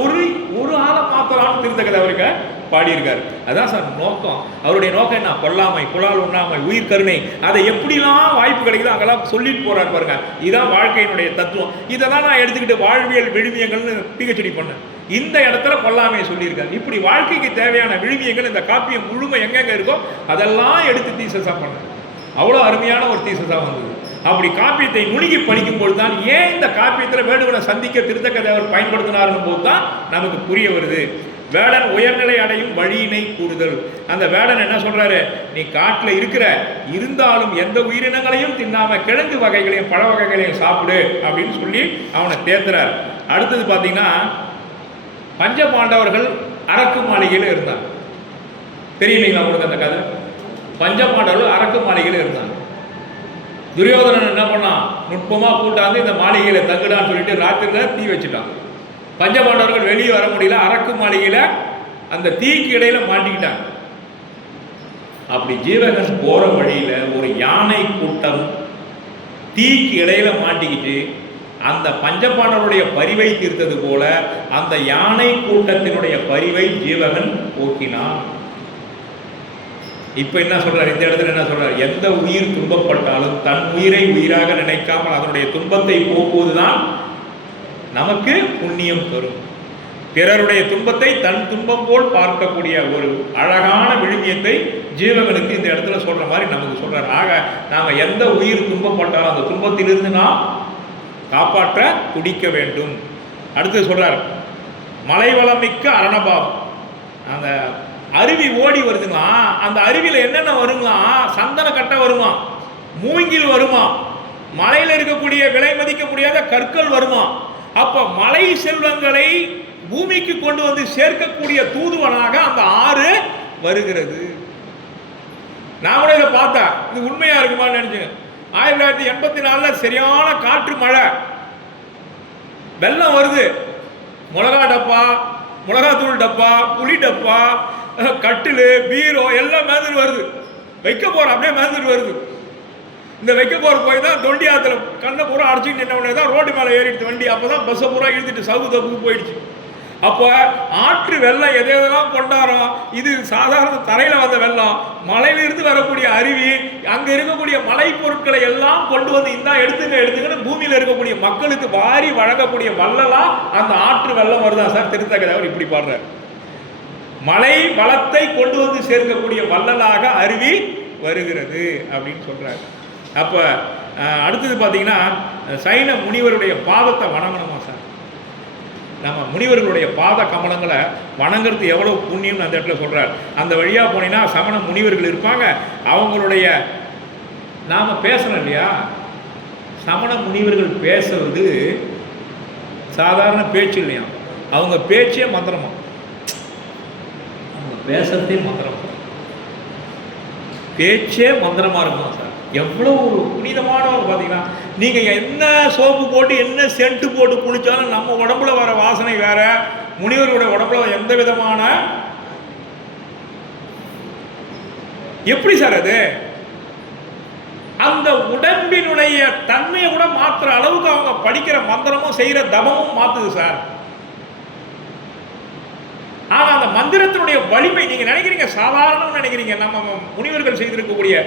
ஒரு ஆளை மாத்தலாம்னு திருத்தக்கதை அவருக்கு பாடியிருக்காரு. அதான் சார் நோக்கம். அவருடைய நோக்கம் என்ன, கொல்லாமை, புலால் உண்ணாமை, உயிர் கருணை, அதை எப்படிலாம் வாய்ப்பு கிடைக்குதோ அங்கெல்லாம் சொல்லிட்டு போறாரு பாருங்க. இதுதான் வாழ்க்கையினுடைய தத்துவம். இதை தான் நான் எடுத்துக்கிட்டு வாழ்வியல் விழுமியங்கள்னு பிஹெச்டி பண்ணேன். இந்த இடத்துல கொல்லாமையை சொல்லியிருக்காரு. இப்படி வாழ்க்கைக்கு தேவையான விழுமியங்கள் இந்த காப்பியம் முழுமை எங்கெங்க இருக்கோ அதெல்லாம் எடுத்து தீசஸா பண்ணேன். அவ்வளோ அருமையான ஒரு தீசஸா வந்தது. அப்படி காப்பியத்தை நுணுகி படிக்கும்போது தான் ஏன் இந்த காப்பியத்தில் வேடுவனை சந்திக்க திருத்தக்கதேவர் பயன்படுத்தினார்னு போது தான் நமக்கு புரிய வருது. வேடன் உயர்நிலை அடையும் வழியினை கூறுதல். அந்த வேடன் என்ன சொல்றாரு, நீ காட்டில் இருந்தாலும் எந்த உயிரினங்களையும் தின்னாம கிழங்கு வகைகளையும் பழ வகைகளையும் சாப்பிடு அப்படின்னு சொல்லி அவனை தேத்துறார். அடுத்தது பார்த்தீங்கன்னா பஞ்ச பாண்டவர்கள் அரக்கு மாளிகையில் இருந்தாங்க. தெரியலீங்களா உங்களுக்கு அந்த கதை? பஞ்ச பாண்டவர்கள் அரக்கு மாளிகையில் இருந்தாங்க. துரியோதனன் என்ன பண்ணான், நுட்பமா கூட்டாந்து இந்த மாளிகையில தங்குடான்னு சொல்லிட்டு ராத்திரில தீ வச்சுட்டான். பஞ்சபாண்டவர்கள் வெளியே வர முடியல, அரக்கு மாளிகையில அந்த தீக்கு இடையில மாட்டிக்கிட்டாங்க. அப்படி ஜீவகன் போற வழியில ஒரு யானை கூட்டம் தீக்கு இடையில மாட்டிக்கிட்டு அந்த பஞ்சபாண்டவருடைய பரிவை தீர்த்தது போல அந்த யானை கூட்டத்தினுடைய பரிவை ஜீவகன் போக்கினான். இப்ப என்ன சொல்றார், இந்த இடத்துல என்ன சொல்றார், எந்த உயிர் துன்பப்பட்டாலும் தன் உயிரை உயிராக நினைக்காமல் அதனுடைய துன்பத்தை போக்குவதுதான் நமக்கு புண்ணியம் தரும். பிறருடைய துன்பத்தை தன் துன்பம் போல் பார்க்கக்கூடிய ஒரு அழகான விழுமியத்தை ஜீவகனுக்கு இந்த இடத்துல சொல்ற மாதிரி நமக்கு சொல்றார். ஆக நாம எந்த உயிர் துன்பப்பட்டாலும் அந்த துன்பத்திலிருந்து நாம் காப்பாற்ற துடிக்க வேண்டும். அடுத்து சொல்றார், மலைவளம் மிக்க அரணபாவம். அந்த அருவி ஓடி வருதுங்களா, அந்த அருவியில என்னென்ன வருங்களா, சந்தன கட்டை வருமா, மூங்கில் வருமா, மலையில் இருக்கக்கூடிய விலை மதிக்க முடியாத கற்கள் வருமா. அப்ப மலை செல்வங்களை பூமிக்கு கொண்டு வந்து சேர்க்கக்கூடிய தூதுவனாக அந்த ஆறு வருகிறது. நான் கூட இதை பார்த்தேன், இது உண்மையா இருக்குமான்னு நினைச்சேன். 1984 சரியான காற்று மழை, வெள்ளம் வருது. மிளகா டப்பா, மிளகாத்தூள் டப்பா, புளி டப்பா, கட்டிலு, பீரோ எல்லாம் மேந்துட்டு வருது. வைக்க போற அப்படியே மேந்துட்டு வருது. இந்த வைக்க போற போய் தான் தொண்டி ஆத்துல கண்ணை பூரா அடிச்சுட்டு நின்ன உடனே தான் ரோடு மேலே ஏறிடுச்சு வண்டி. அப்பதான் பஸ்ஸை பூரா இழுத்துட்டு சவுக்கு தப்புக்கு போயிடுச்சு. அப்போ ஆற்று வெள்ளம் எதையெல்லாம் கொண்டாடும், இது சாதாரண தரையில வந்த வெள்ளம், மலையிலிருந்து வரக்கூடிய அருவி, அங்க இருக்கக்கூடிய மலை பொருட்களை எல்லாம் கொண்டு வந்து இந்தா எடுத்துங்கன்னு பூமியில இருக்கக்கூடிய மக்களுக்கு வாரி வழங்கக்கூடிய வள்ளலா அந்த ஆற்று வெள்ளம் வருதா சார். திருத்தக்கதேவர் இப்படி பாடுறார், மலை வளத்தை கொண்டு வந்து சேர்க்கக்கூடிய வள்ளலாக அருவி வருகிறது அப்படின்னு சொல்றாரு. அப்ப அடுத்தது பார்த்தீங்கன்னா சைன முனிவருடைய பாதத்தை வணங்கணுமா சார். நம்ம முனிவர்களுடைய பாத கமலங்களை வணங்குறது எவ்வளவு புண்ணியம்னு அந்த இடத்துல சொல்றார். அந்த வழியா போனீங்கன்னா சமண முனிவர்கள் இருப்பாங்க. அவங்களுடைய நாம பேசணும் இல்லையா, சமண முனிவர்கள் பேசுறது சாதாரண பேச்சு இல்லையா, அவங்க பேச்சே மந்திரமா, அவங்க பேசுறதே மந்திரமா, பேச்சே மந்திரமா இருக்குமா சார். எவ்வளோ ஒரு புனிதமானவங்க பார்த்தீங்கன்னா, நீங்கள் என்ன சோப்பு போட்டு என்ன சென்ட்டு போட்டு குளித்தாலும் நம்ம உடம்புல வர வாசனை வேற, முனிவர்களுடைய உடம்புல எந்த விதமான, எப்படி சார் அது, அந்த உடம்பினுடைய தன்மையை கூட மாற்றுற அளவுக்கு அவங்க படிக்கிற மந்திரமும் செய்கிற தபமும் மாற்றுது சார். ஆனா அந்த மந்திரத்தினுடைய வலிமை நீங்க நினைக்கிறீங்க சாதாரணம் நினைக்கிறீங்க, நம்ம முனிவர்கள் செய்திருக்கக்கூடிய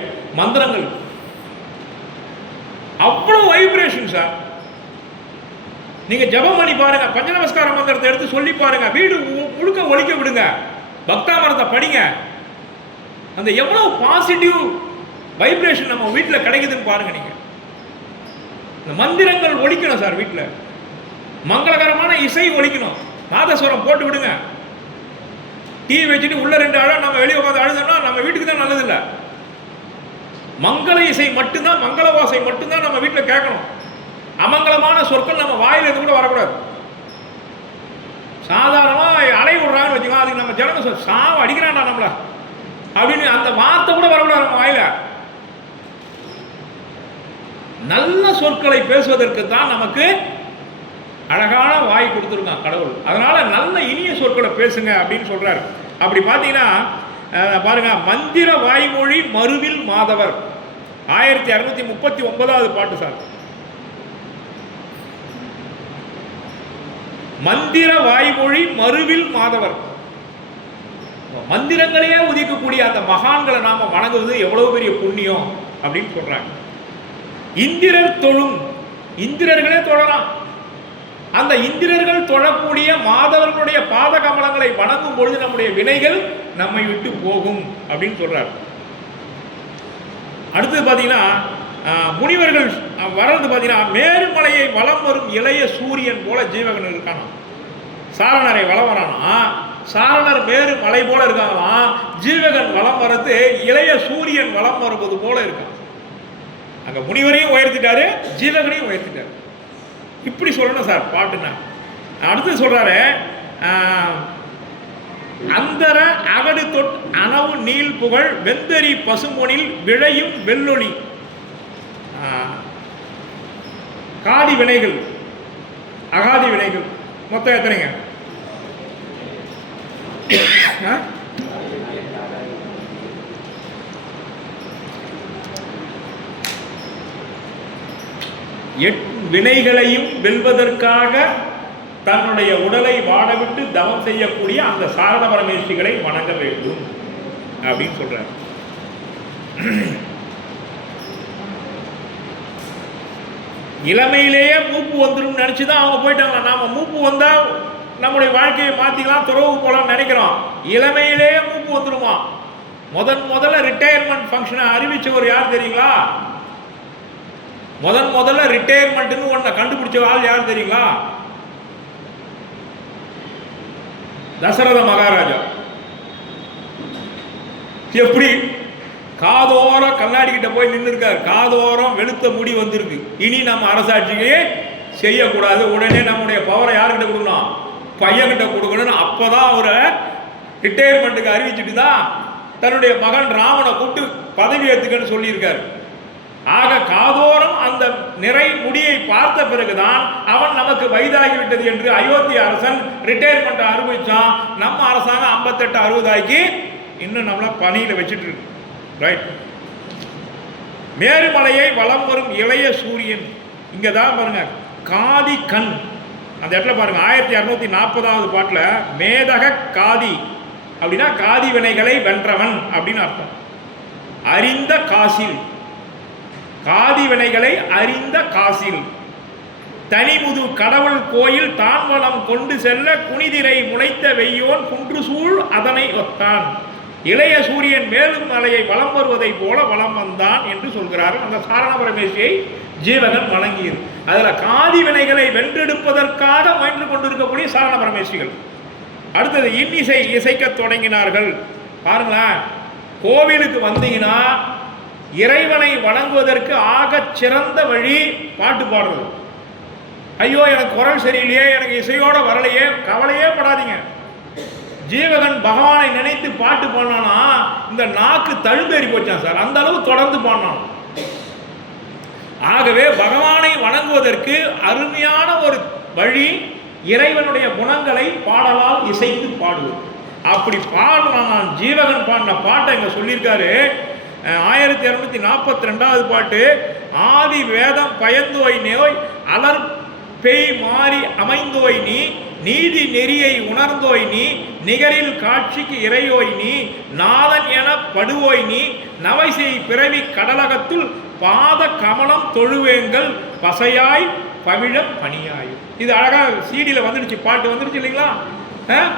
மந்திரங்கள் அவ்வளவு வைப்ரேஷன் சார். நீங்க ஜபம் பண்ணி பாருங்க, பஞ்ச நமஸ்கார மந்திரத்தை எடுத்து சொல்லி பாருங்க, வீடு முழுக்க ஒலிக்க விடுங்க, பக்தாமரத்தை படிங்க, அந்த எவ்வளவு பாசிட்டிவ் வைப்ரேஷன் நம்ம வீட்டில் கிடைக்குதுன்னு பாருங்க. நீங்க இந்த மந்திரங்கள் ஒலிக்கணும் சார், வீட்டில் மங்களகரமான இசை ஒலிக்கணும், நாதஸ்வரம் போட்டு விடுங்க. டீ வச்சுட்டு உள்ள 2 ஆழம் நம்ம வெளியே உட்காந்து அழுதோம்னா நம்ம வீட்டுக்கு தான் நல்லது இல்லை. மங்கள இசை மட்டும்தான், மங்கள வாசை மட்டும்தான் நம்ம வீட்டில் கேட்கணும். அமங்கலமான சொற்கள் நம்ம வாயில இருந்து கூட வரக்கூடாது. சாதாரணமாக அலை விடுறாங்கன்னு வச்சுக்கோங்க, அதுக்கு நம்ம ஜனங்க சாவ அடிக்கிறான்டா நம்மள அப்படின்னு அந்த வார்த்தை கூட வரக்கூடாது நம்ம வாயில. நல்ல சொற்களை பேசுவதற்கு தான் நமக்கு அழகான வாய் கொடுத்துருக்கான் கடவுள். அதனால நல்ல இனிய சொற்களை பேசுங்க அப்படின்னு சொல்றாரு. அப்படி பார்த்தீங்கன்னா பாருங்க, மந்திர வாய்மொழி மருவில் மாதவர் 1639 பாட்டு சார். மந்திர வாய்மொழி மறுவில் மாதவர். மந்திரங்களையே உதிக்கக்கூடிய அந்த மகான்களை நாம வணங்குவது எவ்வளவு பெரிய புண்ணியம் அப்படின்னு சொல்றாங்க. இந்திரர் தொழும், இந்திரர்களே தொழலாம். அந்த இந்திரர்கள் தொழக்கூடிய மாதவர்களுடைய பாத கமலங்களை வணங்கும் பொழுது நம்முடைய வினைகள் நம்மை விட்டு போகும் அப்படின்னு சொல்றார். அடுத்தது பார்த்தீங்கன்னா முனிவர்கள் வர்றது பார்த்தீங்கன்னா மேருமலையை வலம் வரும் இளைய சூரியன் போல ஜீவகன் இருக்கானா. சாரணரை வலம் வரானா, சாரணர் மேரு மலை போல இருக்காங்களாம். ஜீவகன் வலம் வர்றது இளைய சூரியன் வலம் வருவது போல இருக்கான். அங்க முனிவரையும் உயர்த்திட்டாரு, ஜீவகனையும் உயர்த்திட்டாரு. இப்படி சொல்லணும் சார் பாட்டுன்னா. அடுத்து சொல்றாரு, அந்தர அகடு தொட் அணவு நீள் புகழ் வெந்தரி பசும்பொனில் விளையும் வெள்ளொளி. காதி வினைகள் அகாதி வினைகள் மொத்தம் எத்தனைங்க? வினைகளையும் வெல்வதற்காக தன்னுடைய உடலை வாடவிட்டு தவம் செய்யக்கூடிய அந்த சாரண பரமேஸ்வரிகளை வணங்க வேண்டும் அப்படின்னு சொல்றார். இளமையிலேயே மூப்பு வந்துடும் நினைச்சுதான் அவங்க போயிட்டாங்க. நாம மூப்பு வந்தா நம்முடைய வாழ்க்கையை மாத்திக்கலாம், துறவு போலாம் நினைக்கிறோம். இளமையிலேயே மூப்பு வந்துடுமா? முதல்ல ரிட்டையர்மெண்ட் ஃபங்க்ஷனை அறிவிச்சவர் யார் தெரியுங்களா? முதல்ல ரிட்டையர்மெண்ட்னு ஒன்றை கண்டுபிடிச்ச ஆள் யார் தெரியுங்களா? தசரத மகாராஜா. எப்படி காதோரம் கண்ணாடி கிட்ட போய் நின்று இருக்காரு, காதோரம் வெளுத்த முடி வந்திருக்கு, இனி நம்ம அரசாட்சியே செய்யக்கூடாது, உடனே நம்முடைய பவரை யாருக்கிட்ட கொடுக்கணும்? பையன்கிட்ட கொடுக்கணும். அப்பதான் அவரை ரிட்டையர்மெண்ட்டுக்கு அறிவிச்சுட்டு தான் தன்னுடைய மகன் ராமனை கூப்பிட்டு பதவி ஏற்றுக்கன்னு சொல்லியிருக்காரு. ஆக காதோரம் அந்த நிறை முடியை பார்த்த பிறகுதான் அவன் நமக்கு வயதாகிவிட்டது என்று அயோத்திய அரசன் ரிட்டையர்மெண்ட் அறிவிச்சான். நம்ம அரசாங்கம் 58 60 ஆகி இன்னும் நம்மள பணியில வச்சுட்டு இருக்கு. ரைட். மேருமலையை வலம் வரும் இளைய சூரியன். இங்க தான் பாருங்க காதி கண், அந்த இடத்துல பாருங்க 1640வது பாட்டுல மேதக காதி அப்படின்னா காதி வினைகளை வென்றவன் அப்படின்னு அர்த்தம். அறிந்த காசில், காதி வினைகளை அறிந்த காசில் தனிமுது கடவுள் கோயில் தான்வளம் கொண்டு செல்ல குனிதிரை முளைத்த வெய்யோன் குன்று சூழ் அதனை ஒத்தான். இளைய சூரியன் மேலும் மலையை வலம் வருவதை போல வலம் வந்தான் என்று சொல்கிறார். அந்த சாரண பரமேஸ்வரியை ஜீவகன் வணங்கியது. அதுல காதி வினைகளை வென்றெடுப்பதற்காக முயன்று கொண்டிருக்கக்கூடிய சாரண பரமேஸ்வரிகள். அடுத்தது இன்னிசை இசைக்க தொடங்கினார்கள். பாருங்களேன், கோவிலுக்கு வந்தீங்கன்னா இறைவனை வணங்குவதற்கு ஆக சிறந்த வழி பாட்டு பாடுறது. ஐயோ எனக்கு குரல் சரியில்லையே, எனக்கு இசையோட வரலையே, கவலையே படாதீங்க. ஜீவகன் பகவானை நினைத்து பாட்டு பாடினானா இந்த நாக்கு தழும்பேறி போச்சான் சார், அந்த அளவு தொடர்ந்து பாடினான். ஆகவே பகவானை வணங்குவதற்கு அருமையான ஒரு வழி இறைவனுடைய குணங்களை பாடலால் இசைத்து பாடுவது. அப்படி பாடினான் ஜீவகன் பாடின பாட்டை இங்க சொல்லியிருக்காரு. 1242வது பாட்டு. ஆதி வேதம் பயந்தோய் நோய் அலர் பெய் மாறி அமைந்தோய் நீ நீதி நெறியை உணர்ந்தோய் நீ நிகரில் காட்சிக்கு இறையோய் நீ நாதன் என படுவோய் நீ நவைசெய் பிறவி கடலகத்துள் பாத கமலம் தொழுவேங்கள் பசையாய் பவிழ பணியாய். இது அழகா சீடியில் வந்துடுச்சு, பாட்டு வந்துடுச்சு இல்லைங்களா?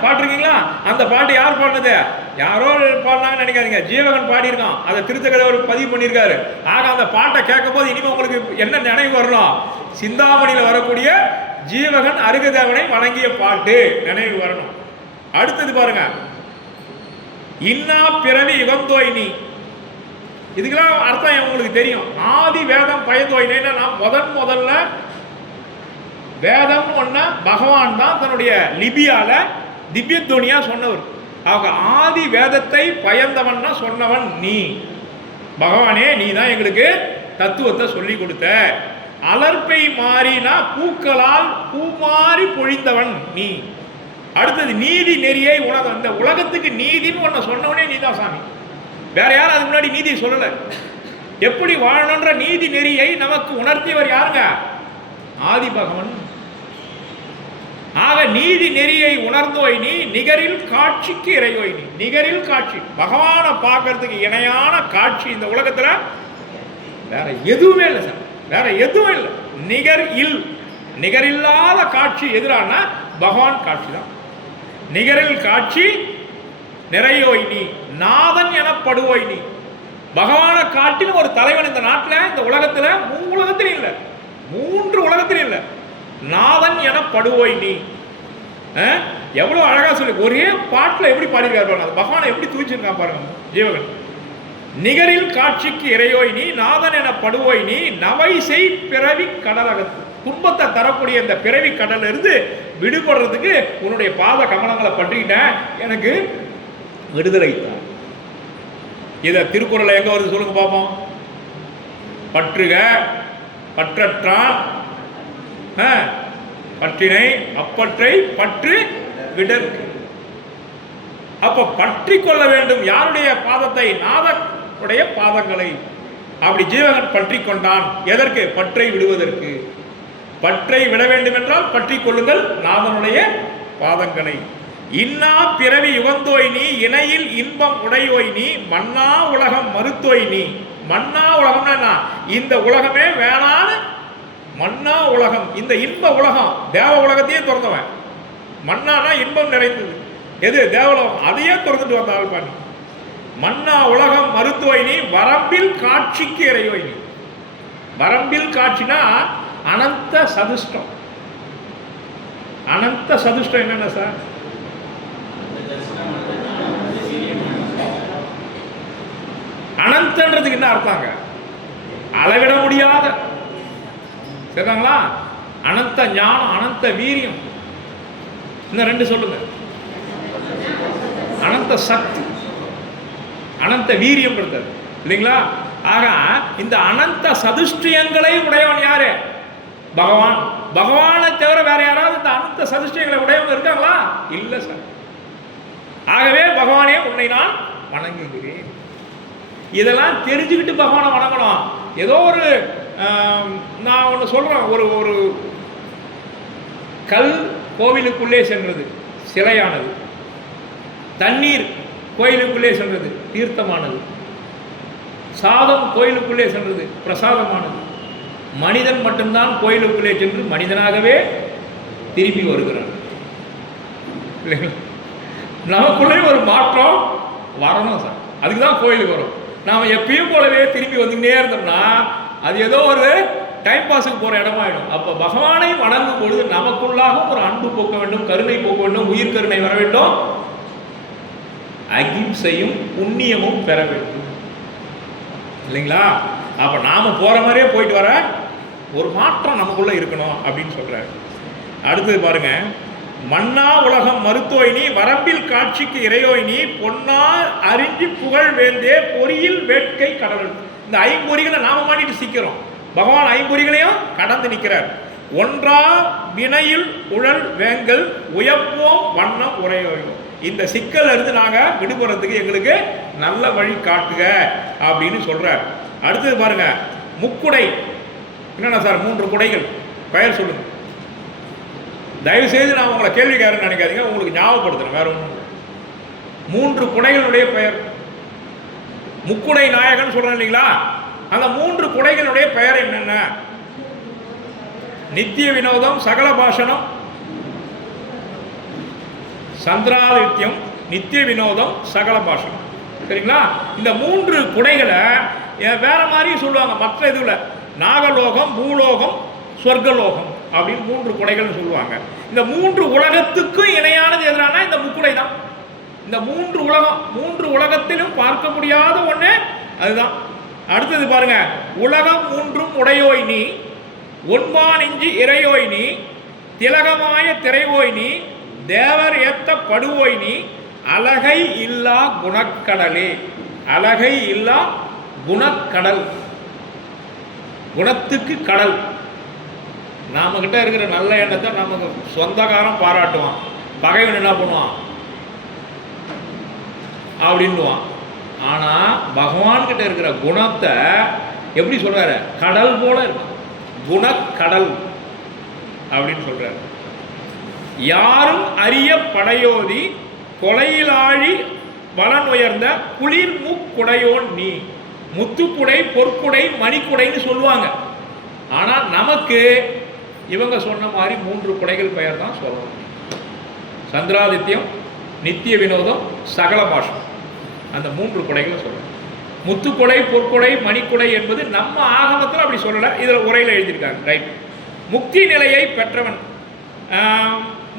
பாட்டிருக்கீங்களா? அந்த பாட்டு யார் பாடினது? யாரோ பாடினாங்கன்னு நினைக்காதீங்க, ஜீவகன் பாடியிருக்கான். அதை திருத்தகதவர் பதிவு பண்ணியிருக்காரு. ஆக அந்த பாட்டை கேட்கும் போது இனிமே உங்களுக்கு என்ன நினைவு வரணும்? சிந்தாமணியில் வரக்கூடிய ஜீவகன் அருகதேவனை வணங்கிய பாட்டு நினைவு வரணும். அடுத்தது பாருங்க, இன்னா பிறவி யுகந்தோய் நீ. இதுக்கெல்லாம் அர்த்தம் உங்களுக்கு தெரியும். ஆதி வேதம் பயந்தோய் நீ. நான் முதல்ல வேதம் ஒன்ன பகவான் தான் தன்னுடைய லிபியால திவ்யத்வனியா சொன்னவர். அவங்க ஆதி வேதத்தை பயந்தவன்னா சொன்னவன் நீ. பகவானே நீ தான் எங்களுக்கு தத்துவத்தை சொல்லி கொடுத்த. அலர்ப்பை மாறினா பூக்களால் பூமாறி பொழிந்தவன் நீ. அடுத்தது நீதி நெறியை உணர்ந்த. இந்த உலகத்துக்கு நீதின்னு ஒன்ன சொன்னவனே நீ தான் சாமி, வேற யாரும் அதுக்கு முன்னாடி நீதி சொல்லல. எப்படி வாழணுன்ற நீதி நெறியை நமக்கு உணர்த்தியவர் யாருங்க? ஆதி பகவன். ஆக நீதி நெறியை உணர்ந்தோய் நீ, நிகரில் காட்சிக்கு இறையோய் நீ. நிகரில் காட்சி, பகவானை பார்க்கறதுக்கு இணையான காட்சி இந்த உலகத்துல வேற எதுவுமே இல்லை சார், வேற எதுவும் இல்லை. நிகரில்லாத காட்சி எதிரான பகவான் காட்சி தான். நிகரில் காட்சி நிறையோய் நீ, நாதன் எனப்படுவோய் நீ. பகவானை காட்டிலும் ஒரு தலைவன் இந்த நாட்டில், இந்த உலகத்துல உலகத்திலும் இல்லை, 3 உலகத்திலும் இல்லை. நாதன் எனப்படுவோய் நீ. எவ்வளவு அழகா சொல்லி ஒரே பாட்டில் எப்படி பாடியிருக்காரு பாருங்க, பகவானை எப்படி தூச்சிருக்கான் பாருங்க ஜீவகன். நிகரில் காட்சிக்கு இறையோய் நீ, நாதன் எனப்படுவோய் நீ, நவை செய் பிறவி கடலகத்து. துன்பத்தை தரக்கூடிய இந்த பிறவி கடல்ல இருந்து விடுபடுறதுக்கு உன்னுடைய பாத கமலங்களை பற்றிக்கிட்டேன், எனக்கு விடுதலை தான். இதை திருக்குறள் எங்க வருது சொல்லுங்க பார்ப்போம். பற்றுக பற்றற்றான் பற்றினை அப்பற்றை பற்று விடற்கு. அப்ப பற்றி கொள்ள வேண்டும் யாருடைய பாதத்தை? நாதனுடைய பாதங்களை. அப்படி ஜீவகன் பற்றி கொண்டான். எதற்கு? பற்றை விடுவதற்கு. பற்றை விட வேண்டும் என்றால் பற்றி கொள்ளுங்கள் நாதனுடைய பாதங்களை. இன்னா பிறவி யுகந்தோய் நீ, இணையில் இன்பம் உடையோய் நீ, மன்னா உலகம் மறுத்தோய் நீ. மன்னா உலகம்னா இந்த உலகமே வேணான்னு, மன்னா உலகம் இந்த இன்ப உலகம், தேவ உலகத்தையே திறந்தவன். மன்னானா இன்பம் நிறைந்தது, எது? தேவலோகம், அதையே திறந்துட்டு வந்த ஆள் பாணி. மன்னா உலகம் மறுத்தோய் நீ, வரம்பில் காட்சிக்கு இறையோய் நீ. வரம்பில் காட்சினா அனந்த சதுஷ்டம். அனந்த சதுஷ்டம் என்னென்ன சார்? அனந்தன்றதுக்கு என்ன அர்த்தங்க? அளவிட முடியாத, சரிங்களா? அனந்த ஞானம், அனந்த வீரியம். இன்னும் 2 சொல்லுங்க. அனந்த சக்தி, அனந்த வீரியம் இருந்தது இல்லைங்களா? ஆக இந்த அனந்த சதுஷ்டியங்களை உடையவன் யாரு? பகவான். பகவானை தவிர வேற யாராவது இந்த அனந்த சதுஷ்டியங்களை உடையவங்க இருக்காங்களா? இல்லை சார். ஆகவே பகவானே உன்னை நான் வணங்குகிறேன். இதெல்லாம் தெரிஞ்சுக்கிட்டு பகவானை வணங்கணும். ஏதோ ஒரு நான் ஒன்று சொல்கிறேன், ஒரு கல் கோவிலுக்குள்ளே சென்றது சிலையானது, தண்ணீர் கோயிலுக்குள்ளே சென்றது தீர்த்தமானது, சாதம் கோயிலுக்குள்ளே சென்றது பிரசாதமானது. மனிதன் மட்டும்தான் கோயிலுக்குள்ளே சென்று மனிதனாகவே திரும்பி வருகிறான். இல்லைங்களா? நமக்குள்ளே ஒரு மாற்றம் வரணும் சார், அதுக்கு தான் கோயிலுக்கு வரும். நாம் எப்பயும் போலவே திரும்பி வந்துக்கிட்டே இருந்தோம்னா அது ஏதோ ஒரு டைம் பாஸுக்கு போகிற இடமாயிடும். அப்போ பகவானை வணங்கும் பொழுது நமக்குள்ளாக ஒரு அன்பு போக்க வேண்டும், கருணை போக்க வேண்டும், உயிர் கருணை வர வேண்டும், அகிம்சையும் புண்ணியமும் பெற வேண்டும். இல்லைங்களா? அப்போ நாம் போகிற மாதிரியே போயிட்டு வர ஒரு மாற்றம் நமக்குள்ளே இருக்கணும் அப்படின்னு சொல்கிறார். அடுத்தது பாருங்க, மன்னா உலகம் மறுத்தோய் நீ, வரம்பில் காட்சிக்கு இறையோய் நீ, பொன்னா அறிஞ்சி புகழ் வேந்தே பொறியில் வேட்கை கடல். இந்த 5 பொறிகளை நாம மாட்டிட்டு சிக்கிறோம். பகவான் 5 பொறிகளையும் கடந்து நிற்கிறார். ஒன்றா வினையில் உழல் வேங்கல் உயப்போம் வண்ணம் உரையோயும். இந்த சிக்கல் இருந்து நாங்கள் விடுபடுறதுக்கு எங்களுக்கு நல்ல வழி காட்டுக அப்படின்னு சொல்றார். அடுத்தது பாருங்க, முக்குடை. என்னென்ன சார்? 3 குடைகள் பெயர் சொல்லுங்க. தயவுசெய்து நான் உங்களை கேள்விக்காரன்னு நினைக்காதீங்க, உங்களுக்கு ஞாபகப்படுத்துறேன், வேற ஒன்றும். 3 குடைகளுடைய பெயர். முக்குடை நாயகன் சொல்றேன் இல்லைங்களா? அந்த 3 குடைகளுடைய பெயர் என்னென்ன? நித்திய வினோதம், சகல பாஷணம், சந்திராதித்யம், நித்திய வினோதம், சகல பாஷணம். சரிங்களா? இந்த 3 குடைகளை வேற மாதிரி சொல்லுவாங்க மற்ற இதுல. நாகலோகம், பூலோகம், சொர்க்கலோகம் அப்படின்னு 3 குடைகள் சொல்லுவாங்க. இந்த 3 உலகத்துக்கும் இணையானது எதுனா இந்த முக்குடை தான். இந்த 3 உலகம், 3 உலகத்திலும் பார்க்க முடியாத ஒண்ணு அதுதான். அடுத்தது பாருங்க, உலகம் 3ம் உடையோய் நீ, ஒன்பான் இஞ்சி இறையோய் நீ, திலகமாய திரைவோய் நீ, தேவர் ஏத்த படுவோய் நீ, அழகை இல்லா குணக்கடலே. அழகை இல்லா குணக்கடல், குணத்துக்கு கடல். நாம கிட்ட இருக்கிற நல்ல எண்ணத்தை நமக்கு சொந்தக்காரன் பாராட்டுவான், பகைவன் என்ன பண்ணுவான் அப்படின்னுவான். ஆனா பகவான் கிட்ட இருக்கிற குணத்தை எப்படி சொல்றாரு? கடல் போல இருக்கும், குணக்கடல் அப்படின்னு சொல்றாரு. யாரும் அரிய படையோதி கொலையிலாழி வலன் உயர்ந்த குளிர் முக்குடையோன் நீ. முத்துக்குடை, பொற்குடை, மணிக்குடைன்னு சொல்லுவாங்க. ஆனால் நமக்கு இவங்க சொன்ன மாதிரி 3 குடைகள் பெயர் தான் சொல்லணும். சந்திராதித்யம், நித்திய வினோதம், சகல பாஷம். அந்த 3 குடைகளை சொல்லணும். முத்துக்குடை, பொற்குடை, மணிக்குடை என்பது நம்ம ஆகமத்தில் அப்படி சொல்லலை, இதில் உரையில் எழுதியிருக்காங்க. ரைட். முக்தி நிலையை பெற்றவன்,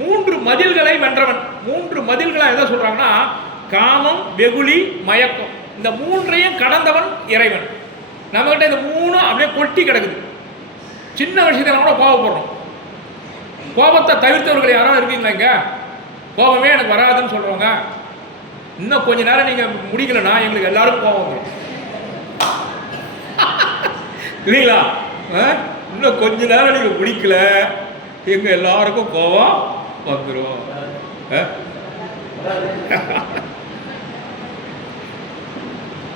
3 மதில்களை வென்றவன். 3 மதில்களை எதை சொல்றாங்கன்னா காமம், வெகுளி, மயக்கம். இந்த 3ஐயும் கடந்தவன் இறைவன். நம்மகிட்ட இந்த 3 அப்படியே கொட்டி கிடக்குது. சின்ன விஷயத்தை கூட கோபப்படுறோம். கோபத்தை தவிர்த்தவர்கள் யாராவது இருக்கீங்களா இங்க? கோபமே எனக்கு வராதுன்னு சொல்றவங்க, இன்னும் கொஞ்ச நேரம் நீங்க முடிக்கலன்னா எங்களுக்கு எல்லாரும் கோபம் வரும் இல்லைங்களா? இன்னும் கொஞ்ச நேரம் நீங்க முடிக்கல, எங்க எல்லாருக்கும் கோபம் வந்துடும்.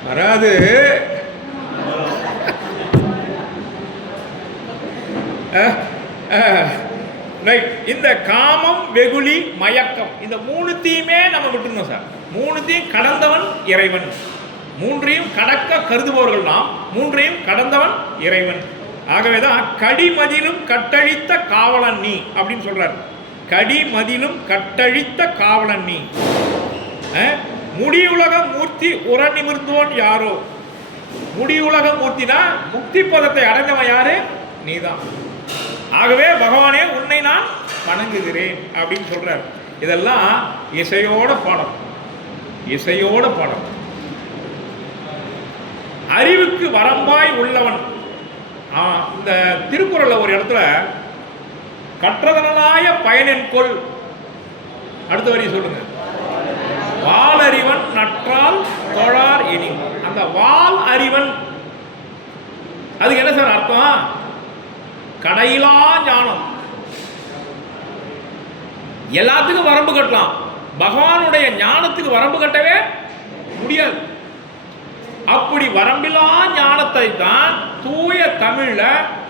வராது. இந்த காமம், வெகுளி, மயக்கம், இந்த 3த்தையுமே நம்ம விட்டுருந்தோம் சார். 3த்தையும் கடந்தவன் இறைவன். 3ஐயும் கடக்க கருதுபவர்கள் நாம், 3ஐயும் கடந்தவன் இறைவன். ஆகவேதான் கடிமதிலும் கட்டழித்த காவலன் நீ அப்படின்னு சொல்றாரு. கடிமதிலும் கட்டழித்த காவலன் நீ. முடியுலக மூர்த்தி உர நிமிர்ந்தோன் யாரோ. முடியுலக மூர்த்தினா முக்தி பதத்தை அடைந்தவன் யாரு? நீதான். ஆகவே பகவானே உன்னை நான் வணங்குகிறேன் அப்படின்னு சொல்றார். இதெல்லாம் இசையோட பாடம், இசையோட பாடம். அறிவுக்கு வரம்பாய் உள்ளவன். இந்த திருக்குறள்ல ஒரு இடத்துல கற்றதனாய பயனின் கொள், அடுத்த வரி சொல்லுங்க. வால் அறிவன் நற்றால் தொழார் எனி. அந்த வால் அறிவன் அதுக்கு என்ன சார் அர்த்தம்? கடையிலா ஞானம். எல்லாத்துக்கும் வரம்பு கட்டலாம், பகவானுடைய ஞானத்துக்கு வரம்பு கட்டவே முடியாது. அப்படி வரம்பிலா ஞானத்தை தான் தூய தமிழ்ல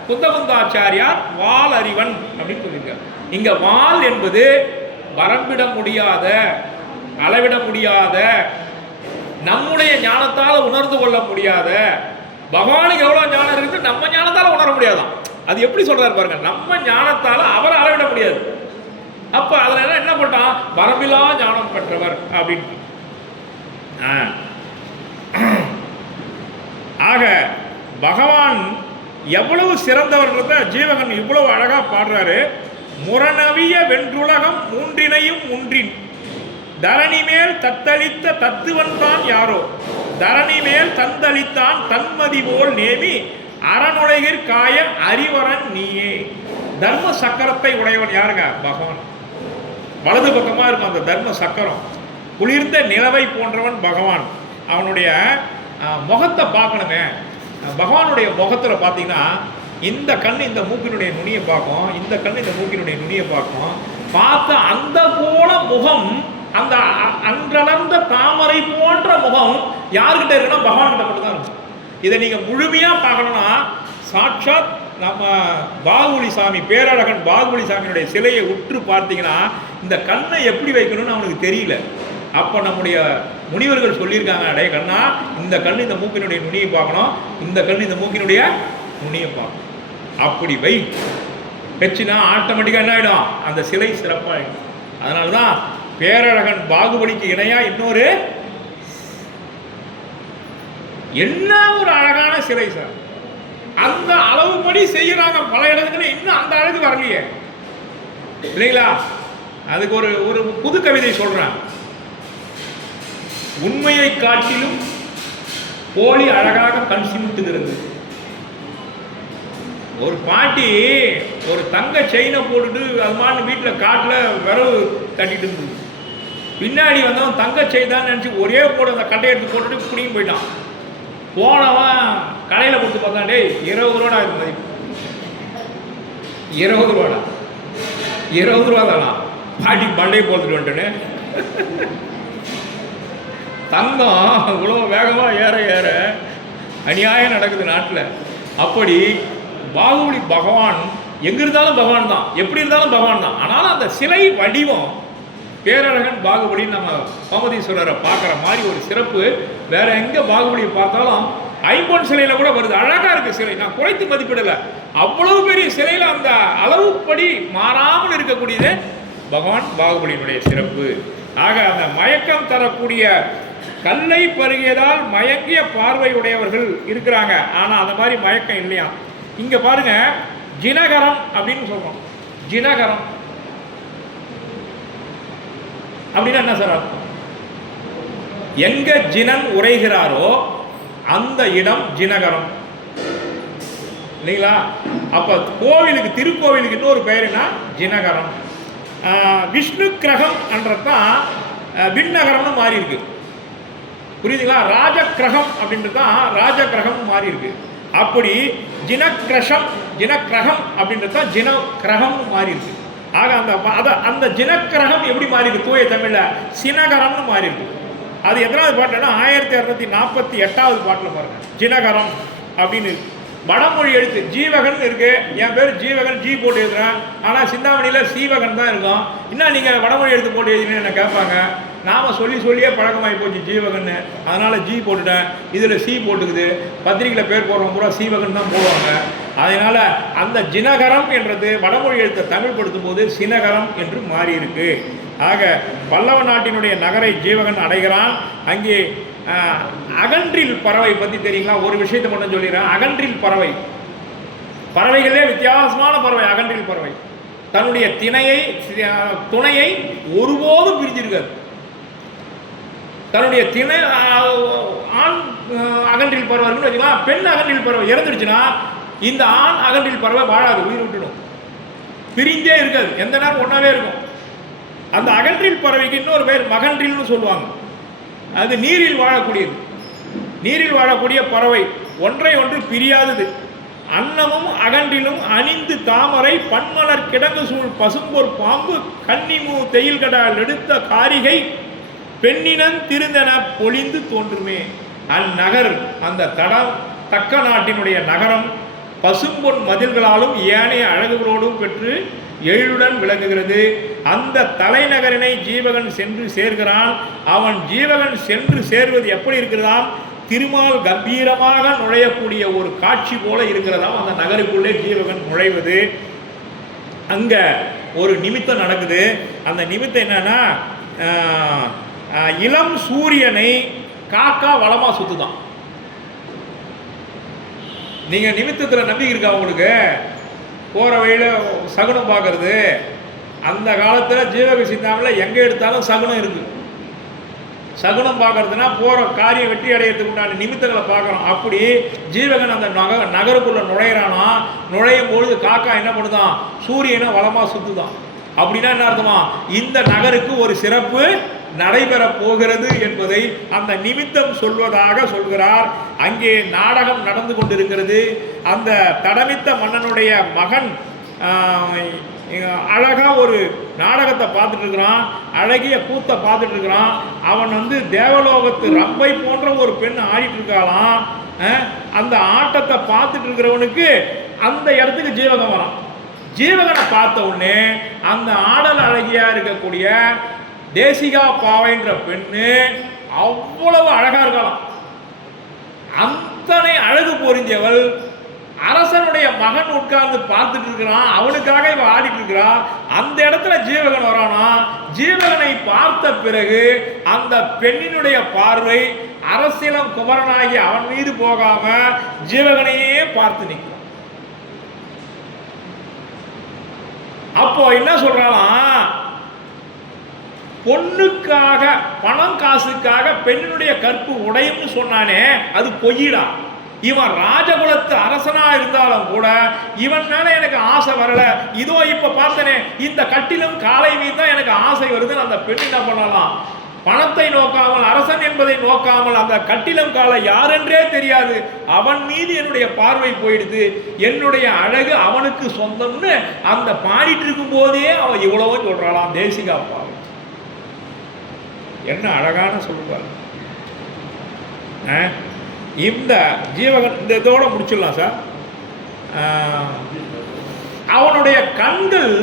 குந்தகுந்தாச்சாரியார் வால் அறிவன் அப்படின்னு சொல்லியிருக்கார். இங்க வால் என்பது வரம்பிட முடியாத, அளவிட முடியாத, நம்முடைய ஞானத்தால் உணர்ந்து கொள்ள முடியாத. பகவானுக்கு எவ்வளவு ஞானம் இருக்கு, நம்ம ஞானத்தால உணர முடியாதான். அது எப்படி சொல்றாரு பாருங்க. நம்ம ஞானத்தால அவரை அளவிட முடியாது. அப்ப அதனால என்ன பண்ணான்? வரம்பிலா ஞானம் பெற்றவர் அப்படின்னு. ஆக பகவான் எவ்வளவு சிறந்தவர்ன்றத ஜீவகன் இவ்வளவு அழகா பாடுறாரு. முரணவிய வென்றுலகம் மூன்றினையும் முன்றின் தரணி மேல் தத்தளித்த தத்துவன் தான் யாரோ. தரணி மேல் தந்தளித்தான் தன்மதி போல் நேமி அறனுலகிற் காய அறிவரன் நீயே. தர்ம சக்கரத்தை உடையவன் யாருங்க? பகவான். வலது பக்கமா இருக்கும் அந்த தர்ம சக்கரம். குளிர்ந்த நிலவை போன்றவன் பகவான். அவனுடைய முகத்தை பார்க்கணுமே. பகவானுடைய முகத்தில் பார்த்தீங்கன்னா இந்த கண் இந்த மூக்கினுடைய நுனியை பார்க்கும், இந்த கண் இந்த மூக்கினுடைய நுனியை பார்க்கும். பார்த்த அந்த போல முகம், அந்த அன்றளர்ந்த தாமரை போன்ற முகம் யாருக்கிட்ட இருக்குன்னா பகவான் கிட்ட மட்டும் தான் இருக்கும். இதை நீங்க முழுமையா பார்க்கணும்னா சாட்சாத் நம்ம பாகுபலி சாமி, பேரழகன் பாகுபலி சாமியினுடைய சிலையை உற்று பார்த்தீங்கன்னா இந்த கண்ணை எப்படி வைக்கணும்னு அவனுக்கு தெரியல. அப்போ நம்முடைய முனிவர்கள் சொல்லியிருக்காங்க, அடைய கண்ணா இந்த கண் இந்த மூக்கினுடைய நுனியை பார்க்கணும், இந்த கண் இந்த மூக்கினுடைய நுனியை பார்க்கணும். அப்படி வை வச்சுனா ஆட்டோமேட்டிக்காக என்ன ஆகிடும்? அந்த சிலை சிறப்பாகிடும். அதனால தான் பேரழகன் பாகுபலிக்கு இணையா இன்னொரு என்ன ஒரு அழகான சிலை சார். அந்த அளவுபடி செய்யறாங்க பல இடத்துல, இன்னும் அந்த அழகு வரலையே இல்லைங்களா? அதுக்கு ஒரு ஒரு புது கவிதை சொல்றேன். உண்மையை காட்டிலும் போலி அழகாக கண் சிமிட்டுகிறது. ஒரு பாட்டி ஒரு தங்க செயினை போட்டுட்டு அது மாதிரி வீட்டில் காட்டில் விரவு தட்டிட்டு இருந்தது. பின்னாடி வந்தவன் தங்க செயின் தான் நினச்சி ஒரே போட அந்த கட்டையை எடுத்து போட்டுட்டு பிடிங்கி போயிட்டான். போனவன் கடையில் கொடுத்து பார்த்தான், டேய் 20 ரூபாடா இது மதிப்பு. 20 ரூபாடா, 20 ரூபா தானா? பாட்டி பண்டையை போட்டுட்டு வந்துட்டேன்னு. தங்கம் இவ்வளோ வேகமாக ஏற ஏற அநியாயம் நடக்குது நாட்டில். அப்படி பாகுபலி பகவான் எங்க இருந்தாலும் பகவான் தான், எப்படி இருந்தாலும் பகவான் தான். ஆனாலும் அந்த சிலை வடிவம் பேரழகன் பாகுபலி நம்ம பமதீஸ்வரரை பார்க்குற மாதிரி ஒரு சிறப்பு வேற எங்கே பாகுபலியை பார்த்தாலும் ஐம்பொன் சிலையில கூட வருது. அழகா இருக்கு சிலை, நான் குறைத்து மதிப்பிடலை. அவ்வளவு பெரிய சிலையில் அந்த அளவுப்படி மாறாமல் இருக்கக்கூடியது பகவான் பாகுபலியினுடைய சிறப்பு. ஆக அந்த மயக்கம் தரக்கூடிய கல்லை பருகியதால் மயங்கிய பார்வை உடையவர்கள் இருக்கிறாங்க. ஆனால் அந்த மாதிரி மயக்கம் இல்லையா. இங்க பாருங்க, ஜினகரம் அப்படின்னு சொல்றோம். ஜினகரம் அப்படின்னா என்ன சார் அர்த்தம்? எங்க ஜினன் உரைகிறாரோ அந்த இடம் ஜினகரம் இல்லைங்களா? அப்ப கோவிலுக்கு, திருக்கோவிலுக்கு இன்னொரு பெயர்னா ஜினகரம். விஷ்ணு கிரகம் என்றதான் விண்ணகரம்னு மாறி இருக்கு, புரியுதுங்களா? ராஜகிரகம் அப்படின்றது தான் ராஜகிரகம் மாறி இருக்கு. அப்படி ஜினக்ரஷம் ஜினக்கிரகம் அப்படின்றது தான் ஜினக்கிரகம் மாறி இருக்கு. ஆக அந்த ஜினக்கிரகம் எப்படி மாறி இருக்கு? தூய தமிழ்ல சினகரம்னு மாறி இருக்கு. அது எத்தனாவது பாட்டுனா 1648வது பாட்டில் பாருங்க, ஜினகரம் அப்படின்னு இருக்கு. வடமொழி எழுத்து ஜீவகன் இருக்கு. என் பேர் ஜீவகன், ஜி போட்டு எழுதுறேன். ஆனால் சிந்தாமணியில் சீவகன் தான் இருக்கும். இன்னும் நீங்கள் வடமொழி எழுத்து போட்டு எழுதுன்னு என்ன கேட்பாங்க. நாம் சொல்லியே பழக்கமாகி போச்சு ஜீவகன்னு, அதனால் ஜி போட்டுட்டேன். இதில் சி போட்டுக்குது. பத்திரிகையில் பேர் போடுறவங்க பூரா சீவகன் தான் போடுவாங்க. அதனால் அந்த ஜினகரம் என்றது வடமொழி எழுத்தை தமிழ்படுத்தும் போது சினகரம் என்று மாறி இருக்கு. ஆக பல்லவ நாட்டினுடைய நகரை ஜீவகன் அடைகிறான். அங்கே அகன்றில் பறவை பற்றி தெரியுங்களா? ஒரு விஷயத்தை மட்டும் சொல்லிடுறேன். அகன்றில் பறவை, பறவைகளே வித்தியாசமான பறவை அகன்றில் பறவை. தன்னுடைய துணையை ஒருபோதும் பிரிஞ்சிருக்காது. தன்னுடைய ஆண் அகன்றில் பறவை இருக்குன்னு வச்சுக்கலாம், பெண் அகன்றில் பறவை இறந்துடுச்சுன்னா இந்த ஆண் அகன்றில் பறவை வாழாது, உயிர் விட்டுடும், பிரிஞ்சே இருக்காது, எந்த நேரம் ஒன்றாவே இருக்கும். அந்த அகன்றில் பறவைக்கு இன்னொரு பேர் மகன்றில்னு சொல்லுவாங்க. அது நீரில் வாழக்கூடியது, நீரில் வாழக்கூடிய பறவை, ஒன்றை ஒன்று பிரியாதது. அன்னமும் அகன்றிலும் அணிந்து தாமரை பன்மலர் கிடங்கு சூழ் பசும்பொர் பாம்பு கன்னிமூ தெயில் கடால் எடுத்த காரிகை பெண்ணினம் திருந்தன பொழிந்து தோன்றுமே. அந்நகர், அந்த தக்க நாட்டினுடைய நகரம் பசும்பொன் மதில்களாலும் ஏனைய அழகுகளோடும் பெற்று எழிலுடன் விளங்குகிறது. அந்த தலைநகரினை ஜீவகன் சென்று சேர்கிறான். அவன் ஜீவகன் சென்று சேர்வது எப்படி இருக்கிறதாம்? திருமால் கம்பீரமாக நுழையக்கூடிய ஒரு காட்சி போல இருக்கிறதாம் அந்த நகருக்குள்ளே ஜீவகன் நுழைவது. அங்க ஒரு நிமித்தம் நடக்குது. அந்த நிமித்தம் என்னன்னா, இளம் சூரியனை காக்கா வளமா சுத்துதான். நீங்க நிமித்தத்தில் நம்பிக்கை இருக்கா உங்களுக்கு? போகிற வழியில் சகுனம் பார்க்கறது. அந்த காலத்தில் ஜீவக சிந்தாமணில் எங்கே எடுத்தாலும் சகுனம் இருக்குது. சகுனம் பார்க்கறதுனா போகிற காரியம் வெற்றி அடையிறதுக்கு உண்டான நிமித்தங்களை பார்க்குறோம். அப்படி ஜீவகன் அந்த நகருக்குள்ளே நுழையிறானா, நுழையும் பொழுது காக்கா என்ன பண்ணுதான்? சூரியனை வளமாக சுற்றுதான். அப்படின்னா என்ன அர்த்தமா? இந்த நகருக்கு ஒரு சிறப்பு நடைபெற போகிறது என்பதை அந்த நிமித்தம் சொல்வதாக சொல்கிறார். அங்கே நாடகம் நடந்து கொண்டிருக்கிறது. அந்த தடமித்த மன்னனுடைய மகன் அழகா ஒரு நாடகத்தை பார்த்துட்டு இருக்கிறான், அழகிய கூத்தை பார்த்துட்டு இருக்கிறான். அவன் தேவலோகத்து ரம்பை போன்ற ஒரு பெண் ஆடிட்டு இருக்காளாம். அந்த ஆட்டத்தை பார்த்துட்டு இருக்கிறவனுக்கு அந்த இடத்துக்கு ஜீவகம் வரான். ஜீவகனை பார்த்த உடனே அந்த ஆடல் அழகியா இருக்கக்கூடிய தேசிகா பாவைன்ற பெண்ணு அவ்வளவு அழகா இருக்கலாம். அத்தனை அழகு பொறிஞ்சவள் அரசனுடைய மகன் உட்கார்ந்து பார்த்துட்டு இருக்கிறான். அவனுக்காக இவன் ஆடிட்டு இருக்கிறான். அந்த இடத்துல ஜீவகன் வரானா. ஜீவகனை பார்த்த பிறகு அந்த பெண்ணினுடைய பார்வை அரசியலம் குமரனாகி அவன் மீது போகாம ஜீவகனையே பார்த்து நிற்கும். அப்போ என்ன சொல்றான்? பொண்ணுக்காக, பணம் காசுக்காக பெண்ணினுடைய கற்பு உடையும்னு சொன்னானே, அது பொய்யிடா. இவன் ராஜகுலத்து அரசனா இருந்தாலும் கூட இவன் மேல எனக்கு ஆசை வரல. இதோ இப்ப பார்த்தனே, இந்த கட்டிலும் காலை மீது தான் எனக்கு ஆசை வருது. அந்த பெண் என்ன பண்ணலாம்? பணத்தை நோக்காமல், அரசன் என்பதை நோக்காமல், அந்த கட்டிலம் காலை யாரென்றே தெரியாது, அவன் மீது என்னுடைய பார்வை போயிடுது. என்னுடைய அழகு அவனுக்கு சொந்தம்னு அந்த பாடிட்டு இருக்கும் போதே அவன் இவ்வளவோ சொல்றாளாம் தேசிகா பாவை. என்ன அழகான சொல்லுவாங்க. இந்த ஜீவகன் இந்த இதோட முடிச்சிடலாம் சார். அவனுடைய கண்கள்,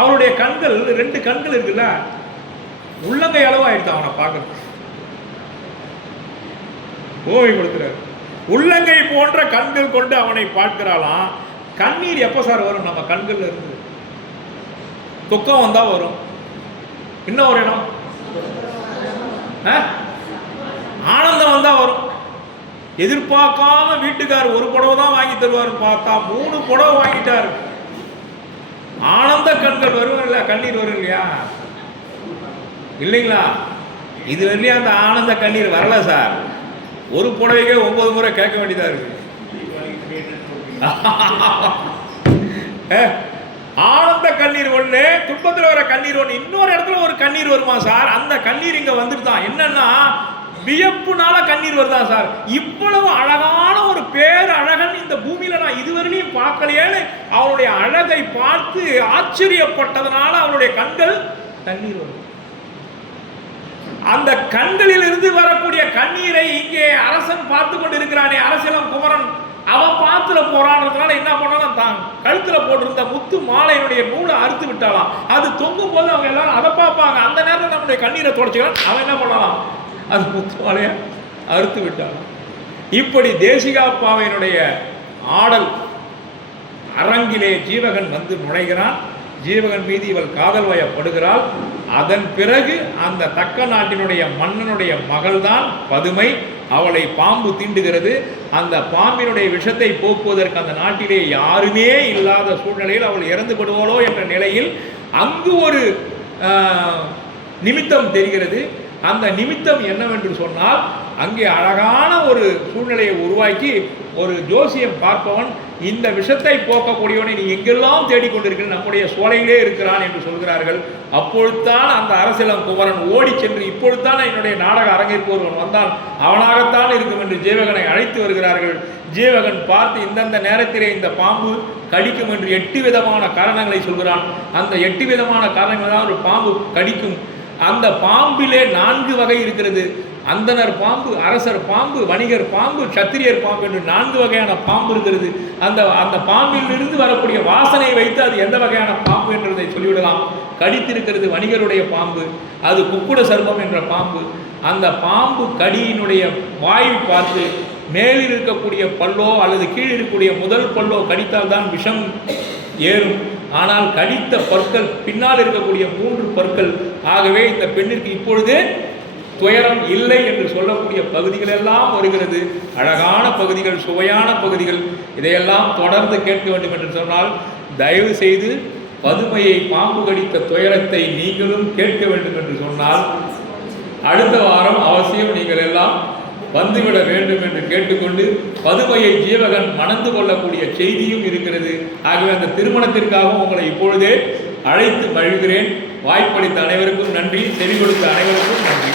அவனுடைய கண்கள் 2 கண்கள் இருக்குல்ல, உள்ளங்கை அளவாயிடுது அவனை பார்க்கறது. ஓய்வுபடுத்துறாரு. உள்ளங்கை போன்ற கண்கள் கொண்டு அவனை பார்க்கிறாளாம். கண்ணீர் எப்ப சார் வரும் நம்ம கண்கள்ல இருந்து? துக்கம் வந்தா வரும். இன்னும் ஒரு இடம் ஆனந்தம் வந்தா வரும். எதிர்பார்க்காம வீட்டுக்கார் ஒரு புடவை தான் வாங்கி தருவார், பார்த்தா 3 புடவை வாங்கிட்டாரு. ஆனந்த கண்கள் வரும் இல்ல, கண்ணீர் வரும் இல்லையா? இல்லைங்களா? இது வரலையா அந்த ஆனந்த கண்ணீர் வரல சார். ஒரு புடவைக்கே 9 முறை கேட்க வேண்டியதா இருக்கு. ஆனந்த கண்ணீர் ஒண்ணு, துன்பத்தில் வர கண்ணீர் ஒண்ணு. இன்னொரு இடத்துல ஒரு கண்ணீர் வருமா சார்? அந்த கண்ணீர் இங்க வந்துட்டு தான். என்னன்னா வியப்புனால கண்ணீர் வருதா சார்? இவ்வளவு அழகான ஒரு பேரழகன் இந்த பூமியில நான் இதுவரையிலும் பார்க்கலையேன்னு அவருடைய அழகை பார்த்து ஆச்சரியப்பட்டதனால அவருடைய கண்கள் தண்ணீர் வரும். அந்த கண்களில் இருந்து வரக்கூடிய கண்ணீரை இங்கே அரசன் பார்த்து கொண்டு இருக்கிறானே, அரசியலம் குமரன், அவன் பாத்துல போராடுறதுனால என்ன பண்ணாலும் தான் கழுத்துல போட்டிருந்த முத்து மாலையினுடைய நூலை அறுத்து விட்டாலாம். அது தொங்கும் போது அவங்க எல்லாரும் அதை பார்ப்பாங்க. அந்த நேரத்தில் நம்முடைய கண்ணீரை தொடச்சிக்கலாம். அவன் என்ன பண்ணலாம்? அது முத்து மாலையை அறுத்து விட்டாலாம். இப்படி தேசிகாப்பாவையினுடைய ஆடல் அரங்கிலே ஜீவகன் வந்து நுழைகிறான். ஜீவகன் மீது இவள் காதல் வயப்படுகிறாள். அதன் பிறகு அந்த தக்க நாட்டினுடைய மன்னனுடைய மகள்தான் பதுமை. அவளை பாம்பு தீண்டுகிறது. அந்த பாம்பினுடைய விஷத்தை போக்குவதற்கு அந்த நாட்டிலே யாருமே இல்லாத சூழ்நிலையில் அவள் இறந்துபடுவாளோ என்ற நிலையில் அங்கு ஒரு நிமித்தம் தெரிகிறது. அந்த நிமித்தம் என்னவென்று சொன்னால், அங்கே அழகான ஒரு சூழ்நிலையை உருவாக்கி ஒரு ஜோசியம் பார்ப்பவன், இந்த விஷத்தை போக்கக்கூடியவனை நீ எங்கெல்லாம் தேடிக்கொண்டிருக்கிற, நம்முடைய சோலையிலே இருக்கிறான் என்று சொல்கிறார்கள். அப்பொழுதுதான் அந்த அரசியலம் குமரன் ஓடி சென்று, இப்பொழுதுதான் என்னுடைய நாடக அரங்கிற்கு ஒருவன் வந்தான், அவனாகத்தான் இருக்கும் என்று ஜீவகனை அழைத்து வருகிறார்கள். ஜீவகன் பார்த்து இந்தந்த நேரத்திலே இந்த பாம்பு கடிக்கும் என்று 8 விதமான காரணங்களை சொல்கிறான். அந்த 8 விதமான காரணங்கள் தான் ஒரு பாம்பு கடிக்கும். அந்த பாம்பிலே 4 வகை இருக்கிறது. அந்தனர் பாம்பு, அரசர் பாம்பு, வணிகர் பாம்பு, சத்திரியர் பாம்பு என்று 4 வகையான பாம்பு இருக்கிறது. அந்த பாம்பில் இருந்து வரக்கூடிய வாசனை வைத்து அது எந்த வகையான பாம்பு என்றதை சொல்லிவிடலாம். கடித்திருக்கிறது வணிகருடைய பாம்பு, அது குக்குட சர்ப்பம் என்ற பாம்பு. அந்த பாம்பு கடியினுடைய வாய் பார்த்து மேலில் இருக்கக்கூடிய பல்லோ அல்லது கீழ் இருக்கக்கூடிய முதல் பல்லோ கடித்தால் தான் விஷம் ஏறும். ஆனால் கடித்த பற்கள் பின்னால் இருக்கக்கூடிய 3 பற்கள். ஆகவே இந்த பெண்ணிற்கு இப்பொழுது துயரம் இல்லை என்று சொல்லக்கூடிய பகுதிகள் எல்லாம் வருகிறது. அழகான பகுதிகள், சுவையான பகுதிகள். இதையெல்லாம் தொடர்ந்து கேட்க வேண்டும் என்று சொன்னால் தயவு செய்து பதுமையை பாம்பு கடித்த துயரத்தை நீங்களும் கேட்க வேண்டும் என்று சொன்னால் அடுத்த வாரம் அவசியம் நீங்கள் எல்லாம் வந்துவிட வேண்டும் என்று கேட்டுக்கொண்டு, பதுமையை ஜீவகன் மணந்து கொள்ளக்கூடிய செய்தியும் இருக்கிறது. ஆகவே அந்த திருமணத்திற்காக உங்களை இப்பொழுதே அழைத்து மகிழ்கிறேன். வாய்ப்பளித்த அனைவருக்கும் நன்றி, செவி கொடுத்த அனைவருக்கும் நன்றி.